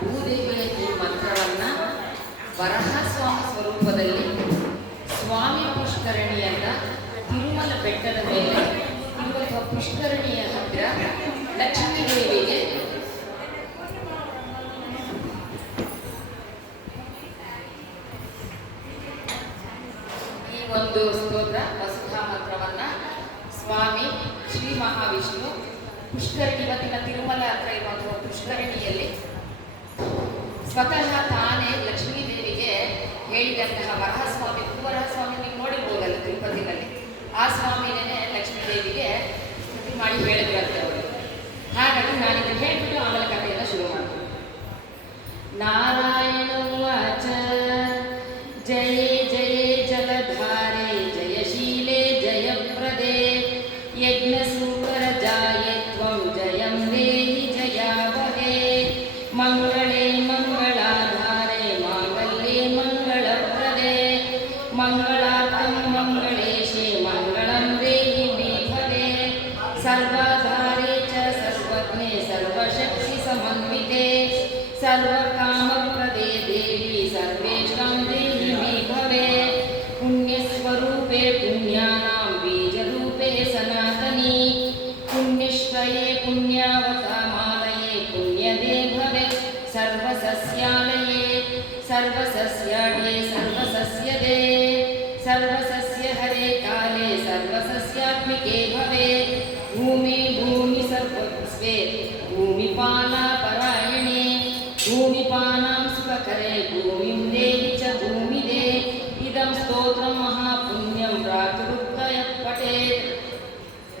ಭೂದೇವಿಯ ಈ ಮಂತ್ರವನ್ನು ವರಹಸ್ವಾಮಿ ಸ್ವರೂಪದಲ್ಲಿ ಸ್ವಾಮಿ ಪುಷ್ಕರಣಿಯನ್ನ ತಿರುಮಲ ಬೆಟ್ಟದ ಮೇಲೆ ಇರುವಂತಹ ಪುಷ್ಕರಣಿಯ ಹತ್ತಿರ ಲಕ್ಷ್ಮೀ ದೇವಿಗೆ ಈ ಒಂದು ಸ್ತೋತ್ರ ವಸುಧಾ ಮಂತ್ರವನ್ನ ಸ್ವಾಮಿ ಶ್ರೀ ಮಹಾವಿಷ್ಣು ಪುಷ್ಕರಣಿ ಇವತ್ತಿನ ತಿರುಮಲ ಹತ್ರ ಇರುವಂತಹ ಪುಷ್ಕರಣಿಯಲ್ಲಿ ಸ್ವತಃ ತಾನೇ ಲಕ್ಷ್ಮೀ ದೇವಿಗೆ ಹೇಳಿದಂತಹ ವರಹಸ್ವಾಮಿ ವರಹಸ್ವಾಮಿ ನೀವು ನೋಡಿರ್ಬೋದಲ್ಲ ತಿರುಪತಿನಲ್ಲಿ, ಆ ಸ್ವಾಮಿನೇ ಲಕ್ಷ್ಮೀ ದೇವಿಗೆ ಸ್ತುತಿ ಮಾಡಿ ಹೇಳಿದ್ರಂತೆ ಅವರು. ಹಾಗಾಗಿ ನಾನಿದು ಹೇಳ್ಬಿಟ್ಟು ಆಮೇಲೆ ಕಥೆಯನ್ನು ಶುರು ಮಾಡ್ತೀನಿ. ನಾರಾಯಣ ವಾಚ ಜಯ ಜಯ ಜಲಧಾರೆ ಜಯಶೀಲೆ ಜಯಪ್ರದೆ ಯಜ್ಞಸೂಕರ ಜಾಯೆ ತ್ವಂ ಜಯಂ ದೇಹಿ ಜಯಾವಹೇ ಮಂಗಳೇ ಮಂಗಳಾಧಾರೆ ಮಾಂಗಲ್ಯೆ ಮಂಗಳಪ್ರದೆ ಮಂಗಳಾರ್ಥಂ ಮಂಗಳೇಶೆ ಮಂಗಳಂ ದೇಹಿ ಮೇ ಭವೆ ಸರ್ವಾಧಾರೆ ಚ ಸರ್ವಜ್ಞೆ ಸರ್ವಶಕ್ತಿ ಸಮನ್ವಿತೆ ಸರ್ವಕಾಮಪ್ರದೆ ದೇವಿ ಸರ್ವೇಷಾಂ ದೇಹಿ ಮೇ ಭವೆ ಪುಣ್ಯಸ್ವರೂಪೆ ಪುಣ್ಯಾನಾಂ ಬೀಜರೂಪೆ ಸನಾತನಿ ಪುಣ್ಯಶ್ರಯೇ ಪುಣ್ಯಾವತಾಮಾಲಯೇ ಪುಣ್ಯದೇ ಭವೆ ಸರ್ವಸಸ್ಯಾಲಯೇ ಸರ್ವಸಸ್ಯಾಢ್ಯೇ ಸರ್ವಸಸ್ಯದೇ ಸರ್ವಸಸ್ಯಹರೇ ಕಾಲೇ ಸರ್ವಸಸ್ಯಾತ್ಮಿಕೆ ಭವೆ ಭೂಮಿ ಭೂಮಿ ಸರ್ವಸ್ವೇ ಭೂಮಿಪಾಲಾ ಪರಾಯಣೆ ಭೂಮಿಪಾನಾಂ ಸುಖಕರೆ ಭೂಮಿಂ ದೇವಿ ಚ ಭೂಮಿದೇ ಇದಂ ಸ್ತೋತ್ರಂ ಮಹಾಪುಣ್ಯಂ ಪ್ರಾತರುಕ್ತಯ ಪಠೇತ್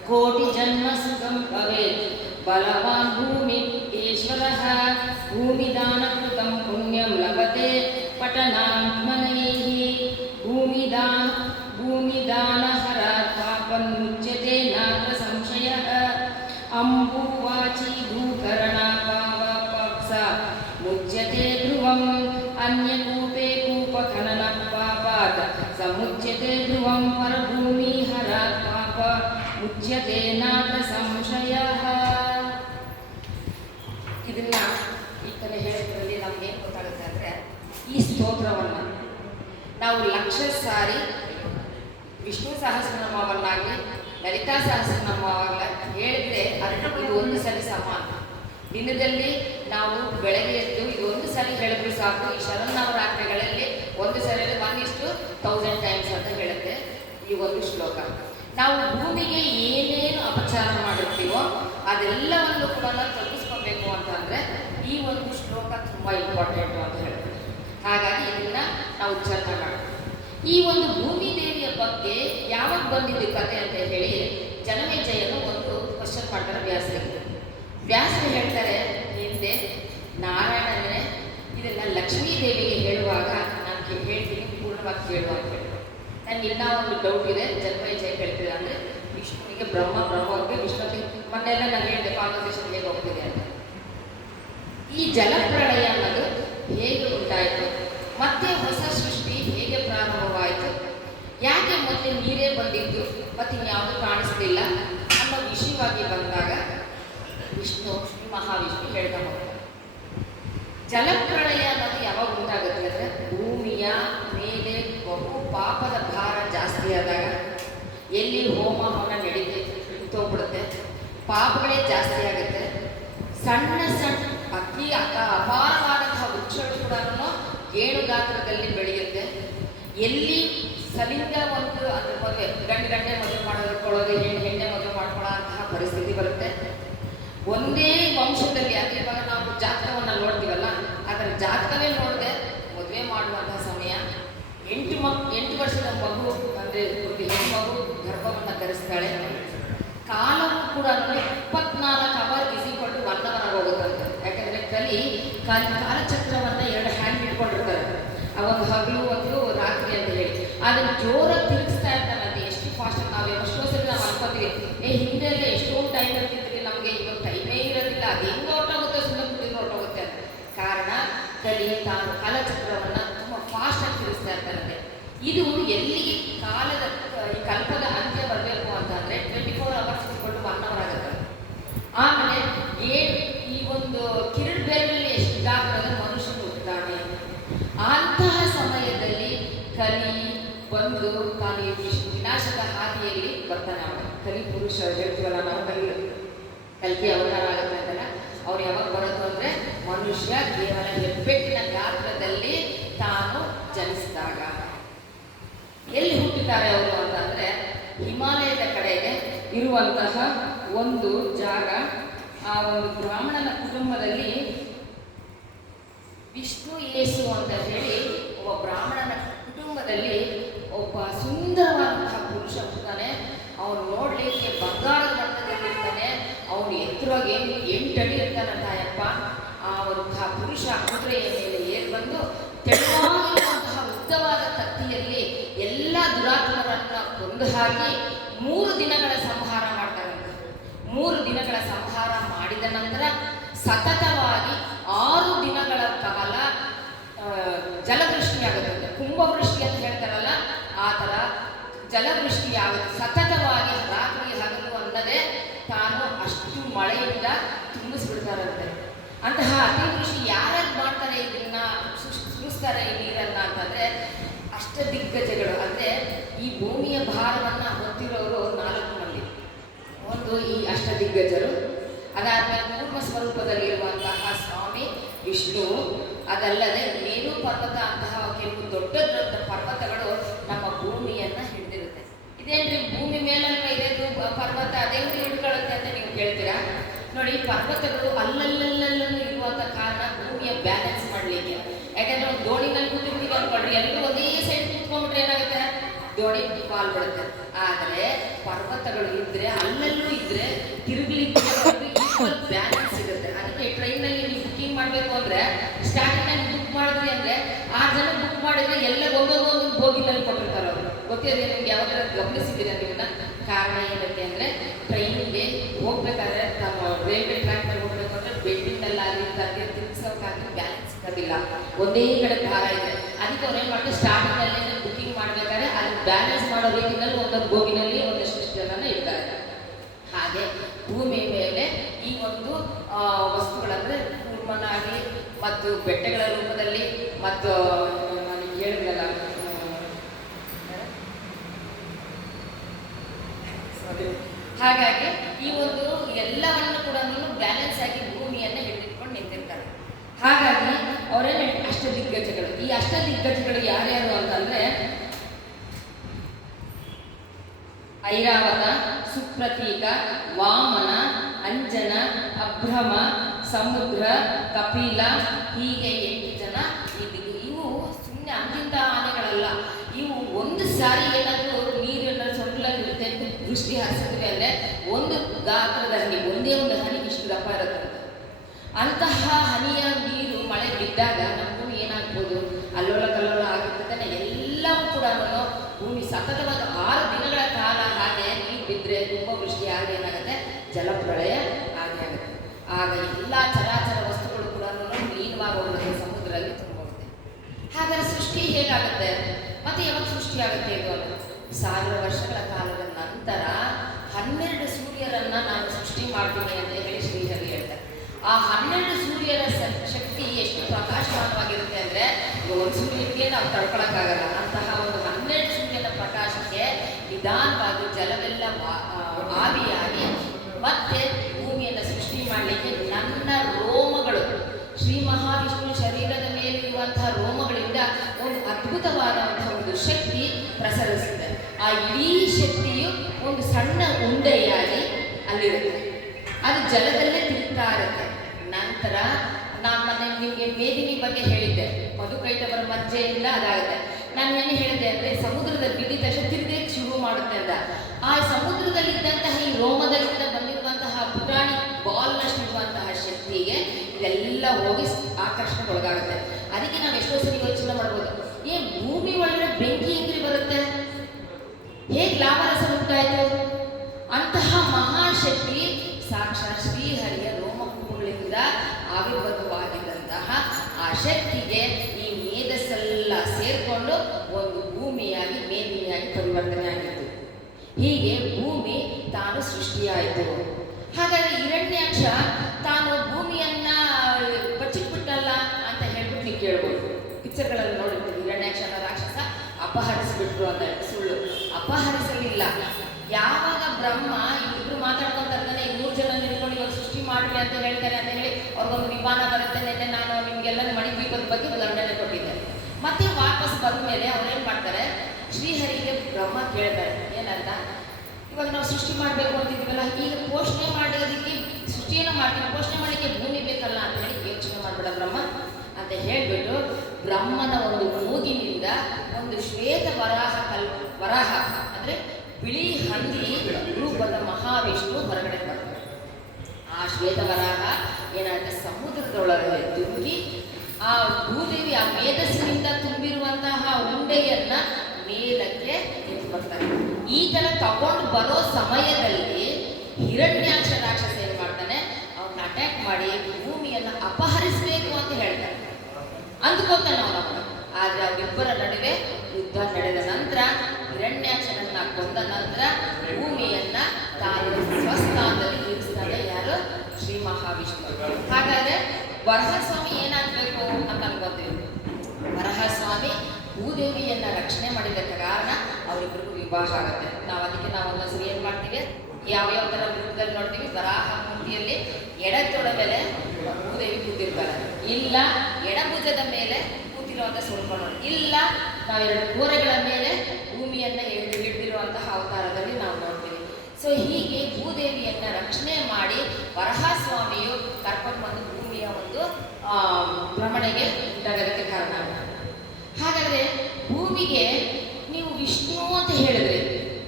ಕೋಟಿ ಜನ್ಮ ಸುಖಂ ಭವೇತ್ ಬಲವಾನ್ ಭೂಮಿ ಈಶ್ವರಃ ಭೂಮಿದಾನಕೃತಂ ಪುಣ್ಯಂ ಲಭತೆ ಪಠನಾತ್ಮನೈಃ ಭೂಮಿದಾನಹರಾತ್ ಪಾಪಂ ಮುಚ್ಯತೆ ನಾತ್ರ ಸಂಶಯಃ ಅಂಬುವಾಚಿ ಭೂಕರಣಾ ಪಾವಪಕ್ಸ ಮುಚ್ಯತೆ ಧ್ರುವಂ ಅನ್ಯಕೂಪೆ ಕೂಪಖನನ ಪಾಪಾತ್ ಸಮುಚ್ಯತೆ ಧ್ರುವಂ ಪರಭೂಮಿ ಹರಾತ್ ಪಾಪ ಮುಚ್ಯತೆ ನಾತ್ರ ಸಂಶಯಃ. ಇದನ್ನ ಈ ಕಡೆ ಹೇಳೋದ್ರಲ್ಲಿ ನಮ್ಗೆ ಏನು ಗೊತ್ತಾಗುತ್ತೆ ಅಂದರೆ, ಈ ಸ್ತೋತ್ರವನ್ನು ನಾವು ಲಕ್ಷ ಸಾರಿ ವಿಷ್ಣು ಸಹಸ್ರನಾಮವನ್ನಾಗಲಿ ಲಲಿತಾ ಸಹಸ್ರನಾಮವಾಗಲಿ ಹೇಳಿದ್ರೆ ಅದಕ್ಕೆ ಇದು ಒಂದು ಸರಿ ಸಮಾನ. ದಿನದಲ್ಲಿ ನಾವು ಬೆಳಗ್ಗೆ ಎದ್ದು ಇದು ಒಂದು ಸರಿ ಹೇಳಿದ್ರು ಸಾಕು. ಈ ಶರನ್ನವರಾತ್ರಿಗಳಲ್ಲಿ ಒಂದು ಸರಿಯಲ್ಲಿ 1:1000 ಟೈಮ್ಸ್ ಅಂತ ಹೇಳುತ್ತೆ ಈ ಒಂದು ಶ್ಲೋಕ. ನಾವು ಭೂಮಿಗೆ ಏನೇನು ಅಪಚಾರ ಮಾಡಿರ್ತೀವೋ ಅದೆಲ್ಲವನ್ನು ಕೂಡ ತಪ್ಪಿಸ್ಕೊಬೇಕು ಅಂತಂದರೆ ಈ ಒಂದು ಶ್ಲೋಕ ತುಂಬ ಇಂಪಾರ್ಟೆಂಟು ಅಂತ ಹೇಳ್ತೀವಿ. ಹಾಗಾಗಿ ಇದನ್ನು ನಾವು ಉಚ್ಚಾರಣೆ ಮಾಡ್ತೀವಿ. ಈ ಒಂದು ಭೂಮಿ ದೇವಿಯ ಬಗ್ಗೆ ಯಾವಾಗ ಬಂದಿದ್ದು ಕತೆ ಅಂತ ಹೇಳಿ ಜನಮೇಜಯನು ಒಂದು ಕ್ವಶನ್ ಮಾಡ್ತಾರೆ ವ್ಯಾಸರಿಗೆ. ವ್ಯಾಸರು ಹೇಳ್ತಾರೆ, ಹಿಂದೆ ನಾರಾಯಣನೇ ಇದನ್ನು ಲಕ್ಷ್ಮೀ ದೇವಿಗೆ ಹೇಳುವಾಗ ನಾನು ಹೇಳ್ತೀನಿ ಪೂರ್ಣವಾಗಿ ಕೇಳುವ ಅಂತ ಹೇಳಿ. ನನಗೆ ಇನ್ನೂ ಒಂದು ಡೌಟ್ ಇದೆ. ಜನಮೇಜಯ ಹೇಳ್ತಿದೆ ಅಂದರೆ ವಿಷ್ಣುವಿಗೆ ಬ್ರಹ್ಮಕ್ಕೆ ವಿಷ್ಣುವಿಗೆ ಮೊನ್ನೆಲ್ಲ ನಾನು ಹೇಳಿದೆ ಕಾನ್ವರ್ಸೇಷನ್ ಹೇಗೆ ಹೋಗ್ತಿದೆ ಅಂತ. ಈ ಜಲಪ್ರಳಯ ಅನ್ನೋದು ಹೇಗೆ ಉಂಟಾಯಿತು, ಮತ್ತೆ ಹೊಸ ಸೃಷ್ಟಿ ಹೇಗೆ ಪ್ರಾರಂಭವಾಯಿತು, ಯಾಕೆ ಮೊದಲು ನೀರೇ ಬಂದಿದ್ದು ಮತ್ತು ಇನ್ಯಾವುದು ಕಾಣಿಸ್ತಿಲ್ಲ ಅನ್ನೋ ವಿಷಯವಾಗಿ ಬಂದಾಗ ವಿಷ್ಣು ಶ್ರೀ ಮಹಾವಿಷ್ಣು ಹೇಳ್ತಾ ಹೋಗ್ತಾರೆ. ಜಲಪ್ರಳಯ ಅನ್ನೋದು ಯಾವಾಗ ಉಂಟಾಗುತ್ತೆ ಅಂದರೆ ಭೂಮಿಯ ಮೇಲೆ ಬಹು ಪಾಪದ ಭಾರ ಜಾಸ್ತಿ ಆದಾಗ, ಎಲ್ಲಿ ಹೋಮ ಹವನ ನಿಂತೋಗ್ಬಿಡುತ್ತೆ, ಪಾಪಗಳೇ ಜಾಸ್ತಿ ಆಗುತ್ತೆ. ಸಣ್ಣ ಸಣ್ಣ ಅತಿ ಅಪಾರವಾದಂತಹ ವೃಕ್ಷಗಳು ಕೂಡ ಗೇಣು ಗಾತ್ರದಲ್ಲಿ ಬೆಳೆಯುತ್ತೆ. ಎಲ್ಲಿ ಸಲಿಂಗ ಒಂದು ಅದ್ರ ಮದುವೆ ಗಂಡೆ ಮದುವೆ ಮಾಡೋದಕ್ಕೊಳ್ಳೋದು, ಹೆಣ್ಣೆ ಮದುವೆ ಮಾಡ್ಕೊಳ್ಳೋ ಅಂತಹ ಪರಿಸ್ಥಿತಿ ಬರುತ್ತೆ. ಒಂದೇ ವಂಶದಲ್ಲಿ ಅಂದರೆ ಇವಾಗ ನಾವು ಜಾತಕವನ್ನು ನೋಡ್ತೀವಲ್ಲ, ಅದರ ಜಾತಕವೇ ನೋಡದೆ ಮದುವೆ ಮಾಡುವಂತಹ ಸಮಯ. 8 ವರ್ಷದ ಮಗು ಅಂದರೆ ಒಂದು ಹೆಣ್ಣು ಮಗು ಗರ್ಭವನ್ನು ಧರಿಸ್ತಾಳೆ. ಕಾಲವೂ ಕೂಡ 24 ಅವರ್ ಇಸಿಕೊಂಡು 1 ಅವರ್ ಆಗೋಗುತ್ತಂತೆ. ಯಾಕಂದರೆ ಕಾಲಚಕ್ರವನ್ನು 2 ಹ್ಯಾಂಡ್ ಇಟ್ಕೊಂಡಿರ್ತಾರೆ. ಒಂದು ಹಗಲು ಒಂದು ರಾತ್ರಿ ಅಂತ ಹೇಳಿ ಅದನ್ನು ಜೋರ ತಿರುಗಿಸ್ತಾ ಇರ್ತಾನಂತೆ. ಎಷ್ಟು ಫಾಸ್ಟ್ ನಾವು ಎಷ್ಟೋ ಸರಿ ನಾವು ಅನ್ಕೋತೀವಿ, ಹಿಂದೆ ಎಲ್ಲ ಎಷ್ಟೊಂದು ಟೈಮ್ ಇರ್ತಿದ್ವಿ, ನಮಗೆ ಇವಾಗ ಟೈಮೇ ಇರೋದಿಲ್ಲ, ಅದು ಹೆಂಗೆ ಹೊರಟೋಗುತ್ತೆ, ಸುಮ್ಮನೆ ಕೂತಿದ್ರೆ ಹೊರಟೋಗುತ್ತೆ ಅಂತ. ಕಾರಣ ತಾನು ಕಾಲಚಕ್ರವನ್ನು ತುಂಬ ಫಾಸ್ಟಾಗಿ ತಿರುಗಿಸ್ತಾ ಇರ್ತಾರಂತೆ. ಇದು ಎಲ್ಲಿಗೆ ಕಾಲದ ಈ ಕಲ್ಪದ ಅಂತ್ಯ ಬರಬೇಕು ಅಂತಂದರೆ 24 ಅವರ್ಸ್ ಇಟ್ಕೊಂಡು 1 ಅವರ್ ಆಗುತ್ತೆ. ಆಮೇಲೆ ಈ ಒಂದು ಕಿರಣ ಬೆರಳಲ್ಲಿ ಎಷ್ಟು ಇದಾಗ್ತದೆ ವಿನಾಶದ ಹಾದಿಯಲ್ಲಿ ಬರ್ತಾನೆ. ಅವನು ಕಲಿಪುರುಷ ಹೇಳ್ತೀವಲ್ಲ ನಾವು, ಕಲ್ಕಿ ಅವತಾರ ಆಗುತ್ತೆ ಅಂತಲ್ಲ, ಅವ್ರು ಯಾವಾಗ ಬರೋದು ಅಂದರೆ ಮನುಷ್ಯ ಕೇವಲ ಹೆಬ್ಬೆಟ್ಟಿನ ಗಾತ್ರದಲ್ಲಿ ತಾನು ಜನಿಸಿದಾಗ. ಎಲ್ಲಿ ಹುಟ್ಟಿದ್ದಾರೆ ಅವರು ಅಂತಂದರೆ ಹಿಮಾಲಯದ ಕಡೆಗೆ ಇರುವಂತಹ ಒಂದು ಜಾಗ. ಆ ಒಂದು ಬ್ರಾಹ್ಮಣನ ಕುಟುಂಬದಲ್ಲಿ ವಿಷ್ಣು ಯೇಸು ಅಂತ ಹೇಳಿ ಒಬ್ಬ ಬ್ರಾಹ್ಮಣನ ಕುಟುಂಬದಲ್ಲಿ ಒಬ್ಬ ಸುಂದರವಾದಂತಹ ಪುರುಷ ಹುಡ್ತಾನೆ. ಅವನು ನೋಡಲಿಕ್ಕೆ ಬಂಗಾರದ ಬಣ್ಣದಲ್ಲಿರ್ತಾನೆ. ಅವನು ಎತ್ತರವಾಗಿ 8 ಅಡಿ ಇರ್ತಾನೆ ತಾಯಪ್ಪ. ಆ ಒಂದು ಪುರುಷ ಕುದುರೆಯ ಮೇಲೆ ಏರಿ ಬಂದು ತೆಳುವಾಗಿರುವಂತಹ ಉದ್ದವಾದ ಕತ್ತಿಯಲ್ಲಿ ಎಲ್ಲ ದುರಾತ್ಮರನ್ನ ಕೊಂದು ಹಾಕಿ 3 ದಿನಗಳ ಸಂಹಾರ ಮಾಡ್ತಾರಂತೆ. 3 ದಿನಗಳ ಸಂಹಾರ ಮಾಡಿದ ನಂತರ ಸತತವಾಗಿ 6 ದಿನಗಳ ಕಾಲ ಜಲವೃಷ್ಟಿಯಾಗುತ್ತೆ. ಕುಂಭವೃಷ್ಟಿ ಅಂತ ಹೇಳ್ತಾರಲ್ಲ, ಆ ಥರ ಜಲವೃಷ್ಟಿಯಾಗುತ್ತೆ. ಸತತವಾಗಿ ರಾತ್ರಿ ಹಗಲು ಅನ್ನದೇ ತಾನು ಅಷ್ಟು ಮಳೆಯಿಂದ ತುಂಬಿಸ್ಬಿಡ್ತಾರಂತೆ. ಅಂತಹ ಅತಿವೃಷ್ಟಿ ಯಾರ್ಯಾರು ಮಾಡ್ತಾರೆ, ಇದನ್ನ ಸುರಿಸ್ತಾರೆ ಈ ನೀರನ್ನ ಅಂತಂದರೆ ಅಷ್ಟದಿಗ್ಗಜಗಳು. ಅಂದರೆ ಈ ಭೂಮಿಯ ಭಾರವನ್ನು ಹೊತ್ತಿರೋರು 4 ಮಂದಿ. ಒಂದು ಈ ಅಷ್ಟದಿಗ್ಗಜರು, ಅದಾದ್ಮೇಲೆ ಕೂರ್ಮ ಸ್ವರೂಪದಲ್ಲಿರುವಂತಹ ಸ್ವಾಮಿ ವಿಷ್ಣು, ಅದಲ್ಲದೆ ಮೇರು ಪರ್ವತ ಅಂತಹ ಕೆಲವು ದೊಡ್ಡ ದೊಡ್ಡ ಪರ್ವತಗಳು ನಮ್ಮ ಭೂಮಿಯನ್ನು ಹಿಡಿದಿರುತ್ತೆ. ಇದೇನ್ರಿ ಭೂಮಿ ಮೇಲಲ್ವ ಇರೋದು ಪರ್ವತ, ಅದೇಂದ್ರಿ ಹಿಡ್ಕೊಳ್ಳುತ್ತೆ ಅಂತ ನೀವು ಕೇಳ್ತೀರಾ? ನೋಡಿ, ಪರ್ವತಗಳು ಅಲ್ಲಲ್ಲಲ್ಲೂ ಇರುವಂಥ ಕಾರಣ ಭೂಮಿಯ ಬ್ಯಾಲೆನ್ಸ್ ಮಾಡಲಿಕ್ಕೆ. ಯಾಕಂದ್ರೆ ಒಂದು ದೋಣಿನಲ್ಲಿ ಕೂತಿರ್ತೀವಿ ಅನ್ಕೊಳ್ರಿ, ಎಲ್ಲರೂ ಒಂದೇ ಸೈಡ್ ಕೂತ್ಕೊಂಡ್ಬಿಟ್ರೆ ಏನಾಗುತ್ತೆ, ದೋಣಿ ಪಾಲ್ ಬಿಡುತ್ತೆ. ಆದರೆ ಪರ್ವತಗಳು ಇದ್ರೆ ಅಲ್ಲಲ್ಲೂ ಇದ್ರೆ ತಿರುಗಲಿಕ್ಕೆ ಬ್ಯಾಲೆನ್ಸ್ ಸಿಗುತ್ತೆ. ಅದಕ್ಕೆ ಟ್ರೈನಲ್ಲಿ ನೀವು ಬುಕ್ಕಿಂಗ್ ಮಾಡಬೇಕು ಅಂದರೆ ಸ್ಟಾರ್ಟಿಂಗ್ ಬುಕ್ ಮಾಡಿದ್ರಿ ಅಂದರೆ 6 ಜನ ಬುಕ್ ಮಾಡಿದ್ರೆ ಎಲ್ಲ ಒಂದೊಂದು ಬೋಗಿನಲ್ಲಿ ಕೊಟ್ಟಿರ್ತಾರೆ ಅವರು. ಗೊತ್ತಿದೆ ನಿಮ್ಗೆ? ಯಾವ್ದಾರ ಗಮನಿಸಿದ್ದೀರಾ ನೀವನ್ನ? ಕಾರಣ ಏನಕ್ಕೆ ಅಂದರೆ ಟ್ರೈನಿಗೆ ಹೋಗ್ಬೇಕಾದ್ರೆ ನಮ್ಮ ರೈಲ್ವೆ ಟ್ರ್ಯಾಕ್ ಮೇಲೆ ಹೋಗ್ಬೇಕು ಅಂದರೆ ಬೆಡ್ಡಿನಲ್ಲಾಗಲಿ ತರಗೆ ತಿರ್ಗಿಸೋಕ್ಕಾಗಲಿ ಬ್ಯಾಲೆನ್ಸ್ ಸಿಗೋದಿಲ್ಲ, ಒಂದೇ ಕಡೆ ಭಾರ ಇದೆ. ಅದಕ್ಕೆ ಅವ್ರು ಏನು ಮಾಡ್ತಾರೆ, ಸ್ಟಾರ್ಟಿಂಗಲ್ಲೇ ಬುಕ್ಕಿಂಗ್ ಮಾಡಬೇಕಾದ್ರೆ ಅಲ್ಲಿ ಬ್ಯಾಲೆನ್ಸ್ ಮಾಡೋ ರೀತಿಯಲ್ಲಿ ಒಂದೊಂದು ಬೋಗಿನಲ್ಲಿ ಒಂದಷ್ಟು ಜನನ ಇಡ್ತಾರೆ. ಹಾಗೆ ಭೂಮಿ ಮೇಲೆ ಈ ಒಂದು ವಸ್ತುಗಳಂದರೆ ಕೂರ್ಮನಾಗಿ ಮತ್ತು ಬೆಟ್ಟಗಳ ರೂಪದಲ್ಲಿ ಮತ್ತು ನಾನು ಹೇಳಿದ್ನಲ್ಲ ಹಾಗಾಗಿ ಈ ಒಂದು ಎಲ್ಲವನ್ನು ಕೂಡ ಬ್ಯಾಲೆನ್ಸ್ ಆಗಿ ಭೂಮಿಯನ್ನು ಹಿಡಿದಿಟ್ಕೊಂಡು ನಿಂತಿರ್ತಾರೆ. ಹಾಗಾಗಿ ಅವರೇನು ಅಷ್ಟದಿಗ್ಗಜಗಳು. ಈ ಅಷ್ಟದಿಗ್ಗಜಗಳು ಯಾರ್ಯಾರು ಅಂತಂದರೆ ಐರಾವತ, ಸುಪ್ರತೀಕ, ವಾಮನ, ಅಂಜನ, ಅಭ್ರಮ, ಸಮುದ್ರ, ಕಪಿಲ, ಹೀಗೆ 8 ಜನ. ಇವು ಸುಮ್ಮನೆ ಅಂತಿಂತ ಆನೆಗಳಲ್ಲ. ಇವು ಒಂದು ಸಾರಿ ಏನಾದರೂ ನೀರನ್ನು ಸೊಂಟಲಲ್ಲಿರುತ್ತೆ ದೃಷ್ಟಿ ಹರಿಸಿದ್ವಿ ಅಂದರೆ ಒಂದು ಗಾತ್ರದ ಹನಿ, ಒಂದೇ ಒಂದು ಹನಿ ಇಷ್ಟು ದಪ್ಪ ಇರುತ್ತೆ. ಅಂತಹ ಹನಿಯ ನೀರು ಮಳೆ ಬಿದ್ದಾಗ ನಮ್ಮ ಭೂಮಿ ಏನಾಗ್ಬೋದು, ಅಲ್ಲೋಲ ಕಲ್ಲೋಲ ಆಗಿರ್ತದೆ. ಎಲ್ಲವೂ ಕೂಡ ಭೂಮಿ ಸತತವಾದ 6 ದಿನಗಳ ಕಾಲ ಹಾಗೆ ನೀರು ಬಿದ್ದರೆ ಕುಂಭವೃಷ್ಟಿ ಆಗಿ ಏನಾಗುತ್ತೆ, ಜಲಪ್ರಳಯ ಆಗಿ ಆಗುತ್ತೆ. ಆಗ ಎಲ್ಲ ಚರಾಚರ ವಸ್ತುಗಳು ಕೂಡ ಲೀನವಾಗಿ ಹೋಗುತ್ತೆ, ಸಮುದ್ರದಲ್ಲಿ ತುಂಬೋಗುತ್ತೆ. ಹಾಗಾದರೆ ಸೃಷ್ಟಿ ಹೇಗಾಗುತ್ತೆ, ಮತ್ತೆ ಯಾವಾಗ ಸೃಷ್ಟಿಯಾಗುತ್ತೆ ಇದು ಅನ್ನೋದು? 1000 ವರ್ಷಗಳ ಕಾಲದ ನಂತರ 12 ಸೂರ್ಯರನ್ನ ನಾನು ಸೃಷ್ಟಿ ಮಾಡ್ತೀನಿ ಅಂತ ಹೇಳಿ ಶ್ರೀಹರಿ ಹೇಳ್ತಾರೆ. ಆ 12 ಸೂರ್ಯರ ಶಕ್ತಿ ಎಷ್ಟು ಪ್ರಕಾಶಮಾನವಾಗಿರುತ್ತೆ ಅಂದರೆ ಒಂದು ಸೂರ್ಯನಿಗೆ ನಾವು ತಡ್ಕೊಳಕ್ಕಾಗಲ್ಲ. ಅಂತಹ ಒಂದು 12 ಸೂರ್ಯನ ಪ್ರಕಾಶಕ್ಕೆ ನಿಧಾನವಾಗಿ ಜಲವೆಲ್ಲ ಆವಿಯಾಗಿ ಮತ್ತೆ ಭೂಮಿಯನ್ನು ಸೃಷ್ಟಿ ಮಾಡಲಿಕ್ಕೆ ನನ್ನ ರೋಮಗಳು, ಶ್ರೀ ಮಹಾವಿಷ್ಣು ಶರೀರದ ಮೇಲಿರುವಂತಹ ರೋಮಗಳಿಂದ ಒಂದು ಅದ್ಭುತವಾದಂತಹ ಒಂದು ಶಕ್ತಿ ಪ್ರಸರಿಸುತ್ತೆ. ಆ ಇಡೀ ಶಕ್ತಿಯು ಒಂದು ಸಣ್ಣ ಉಂಡೆಯಾಗಿ ಅಲ್ಲಿರುತ್ತೆ. ಅದು ಜಲದಲ್ಲೇ ತಿರುಗ್ತಾ ಇರುತ್ತೆ. ನಂತರ ನಾನು ಮೊನ್ನೆ ನಿಮಗೆ ಮೇದಿನಿ ಬಗ್ಗೆ ಹೇಳಿದ್ದೆ, ಮಧುಕೈಟವರ ಮಜ್ಜೆಯಿಂದ ಅದಾಗುತ್ತೆ. ನಾನು ಏನು ಹೇಳಿದೆ ಅಂದರೆ ಸಮುದ್ರದ ಬಿದ್ದ ತಕ್ಷಣ ತಿರುಗಕ್ಕೆ ಶುರು ಮಾಡುತ್ತೆ ಅಂತ. ಆ ಸಮುದ್ರದಲ್ಲಿದ್ದಂತಹ ಈ ರೋಮದಲ್ಲಿಂದ ಬಂದಿರುವಂತಹ ಪುಟಾಣಿ ಬಾಲ್ನಷ್ಟಿರುವಂತಹ ಶಕ್ತಿಗೆ ಇದೆಲ್ಲ ಹೋಗಿ ಆಕರ್ಷಣೆಗೊಳಗಾಗುತ್ತೆ. ಅದಕ್ಕೆ ನಾವು ಎಷ್ಟೋ ಸರಿ ಯೋಚನೆ ಮಾಡ್ಬೋದು, ಭೂಮಿ ಒಳಗಡೆ ಬೆಂಕಿ ಹೆಂಗ್ರಿ ಬರುತ್ತೆ, ಹೇಗೆ ಲಾಭರಸ ಉಂಟಾಯಿತು? ಅಂತಹ ಮಹಾಶಕ್ತಿ ಸಾಕ್ಷಾತ್ ಶ್ರೀಹರಿಯ ರೋಮಕೂಪಗಳಿಂದ ಆವಿರ್ಭೂತವಾಗಿದ್ದಂತಹ ಆ ಶಕ್ತಿಗೆ ಈ ಮೇಧಸ್ಸೆಲ್ಲ ಸೇರಿಕೊಂಡು ಒಂದು ಭೂಮಿಯಾಗಿ ಮೇದಿನಿಯಾಗಿ ಪರಿವರ್ತನೆ ಆಗಿತ್ತು. ಹೀಗೆ ಭೂಮಿ ತಾನು ಸೃಷ್ಟಿಯಾಯಿತು. ಹಾಗಾಗಿ ಹಿರಣ್ಯಾಕ್ಷ ತಾನು ಭೂಮಿಯನ್ನ ಬಚ್ಚಿಟ್ಬಿಟ್ಟಲ್ಲ ಅಂತ ಹೇಳ್ಬಿಟ್ಟು ನೀವು ಕೇಳ್ಬೋದು. ಪಿಕ್ಚರ್ಗಳಲ್ಲಿ ನೋಡಿರ್ತೀವಿ, ಹಿರಣ್ಯಾಕ್ಷನ ರಾಕ್ಷಸ ಅಪಹರಿಸಿಬಿಟ್ರು ಅಂತ ಸುಳ್ಳು. ಅಪಹರಿಸಲಿ ಯಾವಾಗ ಬ್ರಹ್ಮ ಇಬ್ರು ಮಾತಾಡ್ಕೊಂತ ಇರ್ತಾನೆ, ಈ 3 ಜನ ನಿಂತ್ಕೊಂಡು ಇವಾಗ ಸೃಷ್ಟಿ ಮಾಡ್ರಿ ಅಂತ ಹೇಳ್ತಾರೆ ಅಂತ ಹೇಳಿ ಅವ್ರಿಗೊಂದು ವಿಮಾನ ಬರುತ್ತೆ. ನೆನ್ನೆ ನಾನು ನಿಮಗೆಲ್ಲ ಮಣಿದ್ವೀಪದ ಬಗ್ಗೆ ವರ್ಣನೆ ಕೊಟ್ಟಿದ್ದೆ. ಮತ್ತೆ ವಾಪಸ್ ಬಂದ ಮೇಲೆ ಅವ್ರೇನು ಮಾಡ್ತಾರೆ, ಶ್ರೀಹರಿಗೆ ಬ್ರಹ್ಮ ಕೇಳ್ತಾರೆ ಏನಂತ, ಇವಾಗ ನಾವು ಸೃಷ್ಟಿ ಮಾಡಬೇಕು ಅಂತಿದ್ದೀವಲ್ಲ, ಈಗ ಪೋಷಣೆ ಮಾಡೋದಕ್ಕೆ ಸೃಷ್ಟಿಯನ್ನು ಮಾಡ್ತೀವಿ, ಪೋಷಣೆ ಮಾಡಲಿಕ್ಕೆ ಭೂಮಿ ಬೇಕಲ್ಲ ಅಂತ ಹೇಳಿ ಯೋಚನೆ ಮಾಡಬೇಡ ಬ್ರಹ್ಮ ಅಂತ ಹೇಳಿಬಿಟ್ಟು ಬ್ರಹ್ಮನ ಒಂದು ಮೂಗಿನಿಂದ ಒಂದು ಶ್ವೇತ ವರಾಹ ಅಂದರೆ ಬಿಳಿ ಹಂದಿ ರೂಪದ ಮಹಾವಿಷ್ಣು ಹೊರಗಡೆ ಬರ್ತಾರೆ. ಆ ಶ್ವೇತ ವರಾಹ ಏನಾಗುತ್ತೆ, ಸಮುದ್ರದೊಳಗೆ ದುಂಗಿ ಆ ಭೂದೇವಿ ಆ ಮೇಧಸ್ಸಿನಿಂದ ತುಂಬಿರುವಂತಹ ಉಂಡೆಯನ್ನ ಮೇಲಕ್ಕೆ ಎತ್ತು ಬರ್ತಾರೆ. ಈ ತರ ತಗೊಂಡು ಬರೋ ಸಮಯದಲ್ಲಿ ಹಿರಣ್ಯಾಕ್ಷ ರಾಕ್ಷಸ ಏನ್ ಮಾಡ್ತಾನೆ, ಅವನ್ನ ಅಟ್ಯಾಕ್ ಮಾಡಿ ಭೂಮಿಯನ್ನ ಅಪಹರಿಸಬೇಕು ಅಂತ ಹೇಳ್ತಾನೆ, ಅಂದ್ಕೊತಾನೆ ಅವನವನು. ಆದ್ರೆ ಅವರಿಬ್ಬರ ನಡುವೆ ಯುದ್ಧ ನಡೆದ ನಂತರ ಹಿರಣ್ಯಾಕ್ಷನನ್ನ ಕೊಂದ ನಂತರ ಭೂಮಿಯನ್ನ ತಾನು ಸ್ವಸ್ಥಾನದಲ್ಲಿ ಇರಿಸ್ತಾನೆ ಯಾರು, ಶ್ರೀ ಮಹಾವಿಷ್ಣು. ಹಾಗಾದ್ರೆ ವರಹಸ್ವಾಮಿ ಏನಾಗಬೇಕು ಅಂತ ಅನ್ಕೋತೀವಿ. ವರಹಸ್ವಾಮಿ ಭೂದೇವಿಯನ್ನ ರಕ್ಷಣೆ ಮಾಡಿದ ಕಾರಣ ಅವರಿಬ್ಬರಿಗೂ ವಿವಾಹ ಆಗುತ್ತೆ. ಅದಕ್ಕೆ ನಾವು ಒಂದೊಂದ್ಸರಿ ಏನ್ ಮಾಡ್ತೀವಿ, ಯಾವ್ಯಾವ ತರ ರೂಪದಲ್ಲಿ ನೋಡ್ತೀವಿ, ವರಾಹ ಮೂರ್ತಿಯಲ್ಲಿ ಎಡತೊಡ ಮೇಲೆ ಭೂದೇವಿ ಕೂತಿರ್ತಾರೆ, ಇಲ್ಲ ಎಡಭುಜದ ಮೇಲೆ ಕೂತಿರುವಂತ ಸ್ವರೂಪ ನೋಡಿ, ಇಲ್ಲ ನಾವೆರಡು ಗೋರೆಗಳ ಮೇಲೆ ಭೂಮಿಯನ್ನ ಹಿಡಿದಿರುವಂತಹ ಅವತಾರದಲ್ಲಿ ನಾವು ನೋಡ್ತೀವಿ. ಸೊ ಹೀಗೆ ಭೂದೇವಿಯನ್ನ ರಕ್ಷಣೆ ಮಾಡಿ ವರಹಸ್ವಾಮಿಯು ಕರ್ಕೊಂಡು ಬಂದು ಭೂಮಿಯ ಒಂದು ಭ್ರಮಣೆಗೆ ಉಂಟಾಗೋದಕ್ಕೆ ಕಾರಣ. ಹಾಗಾದ್ರೆ ಭೂಮಿಗೆ ನೀವು ವಿಷ್ಣು ಅಂತ ಹೇಳಿದ್ರೆ,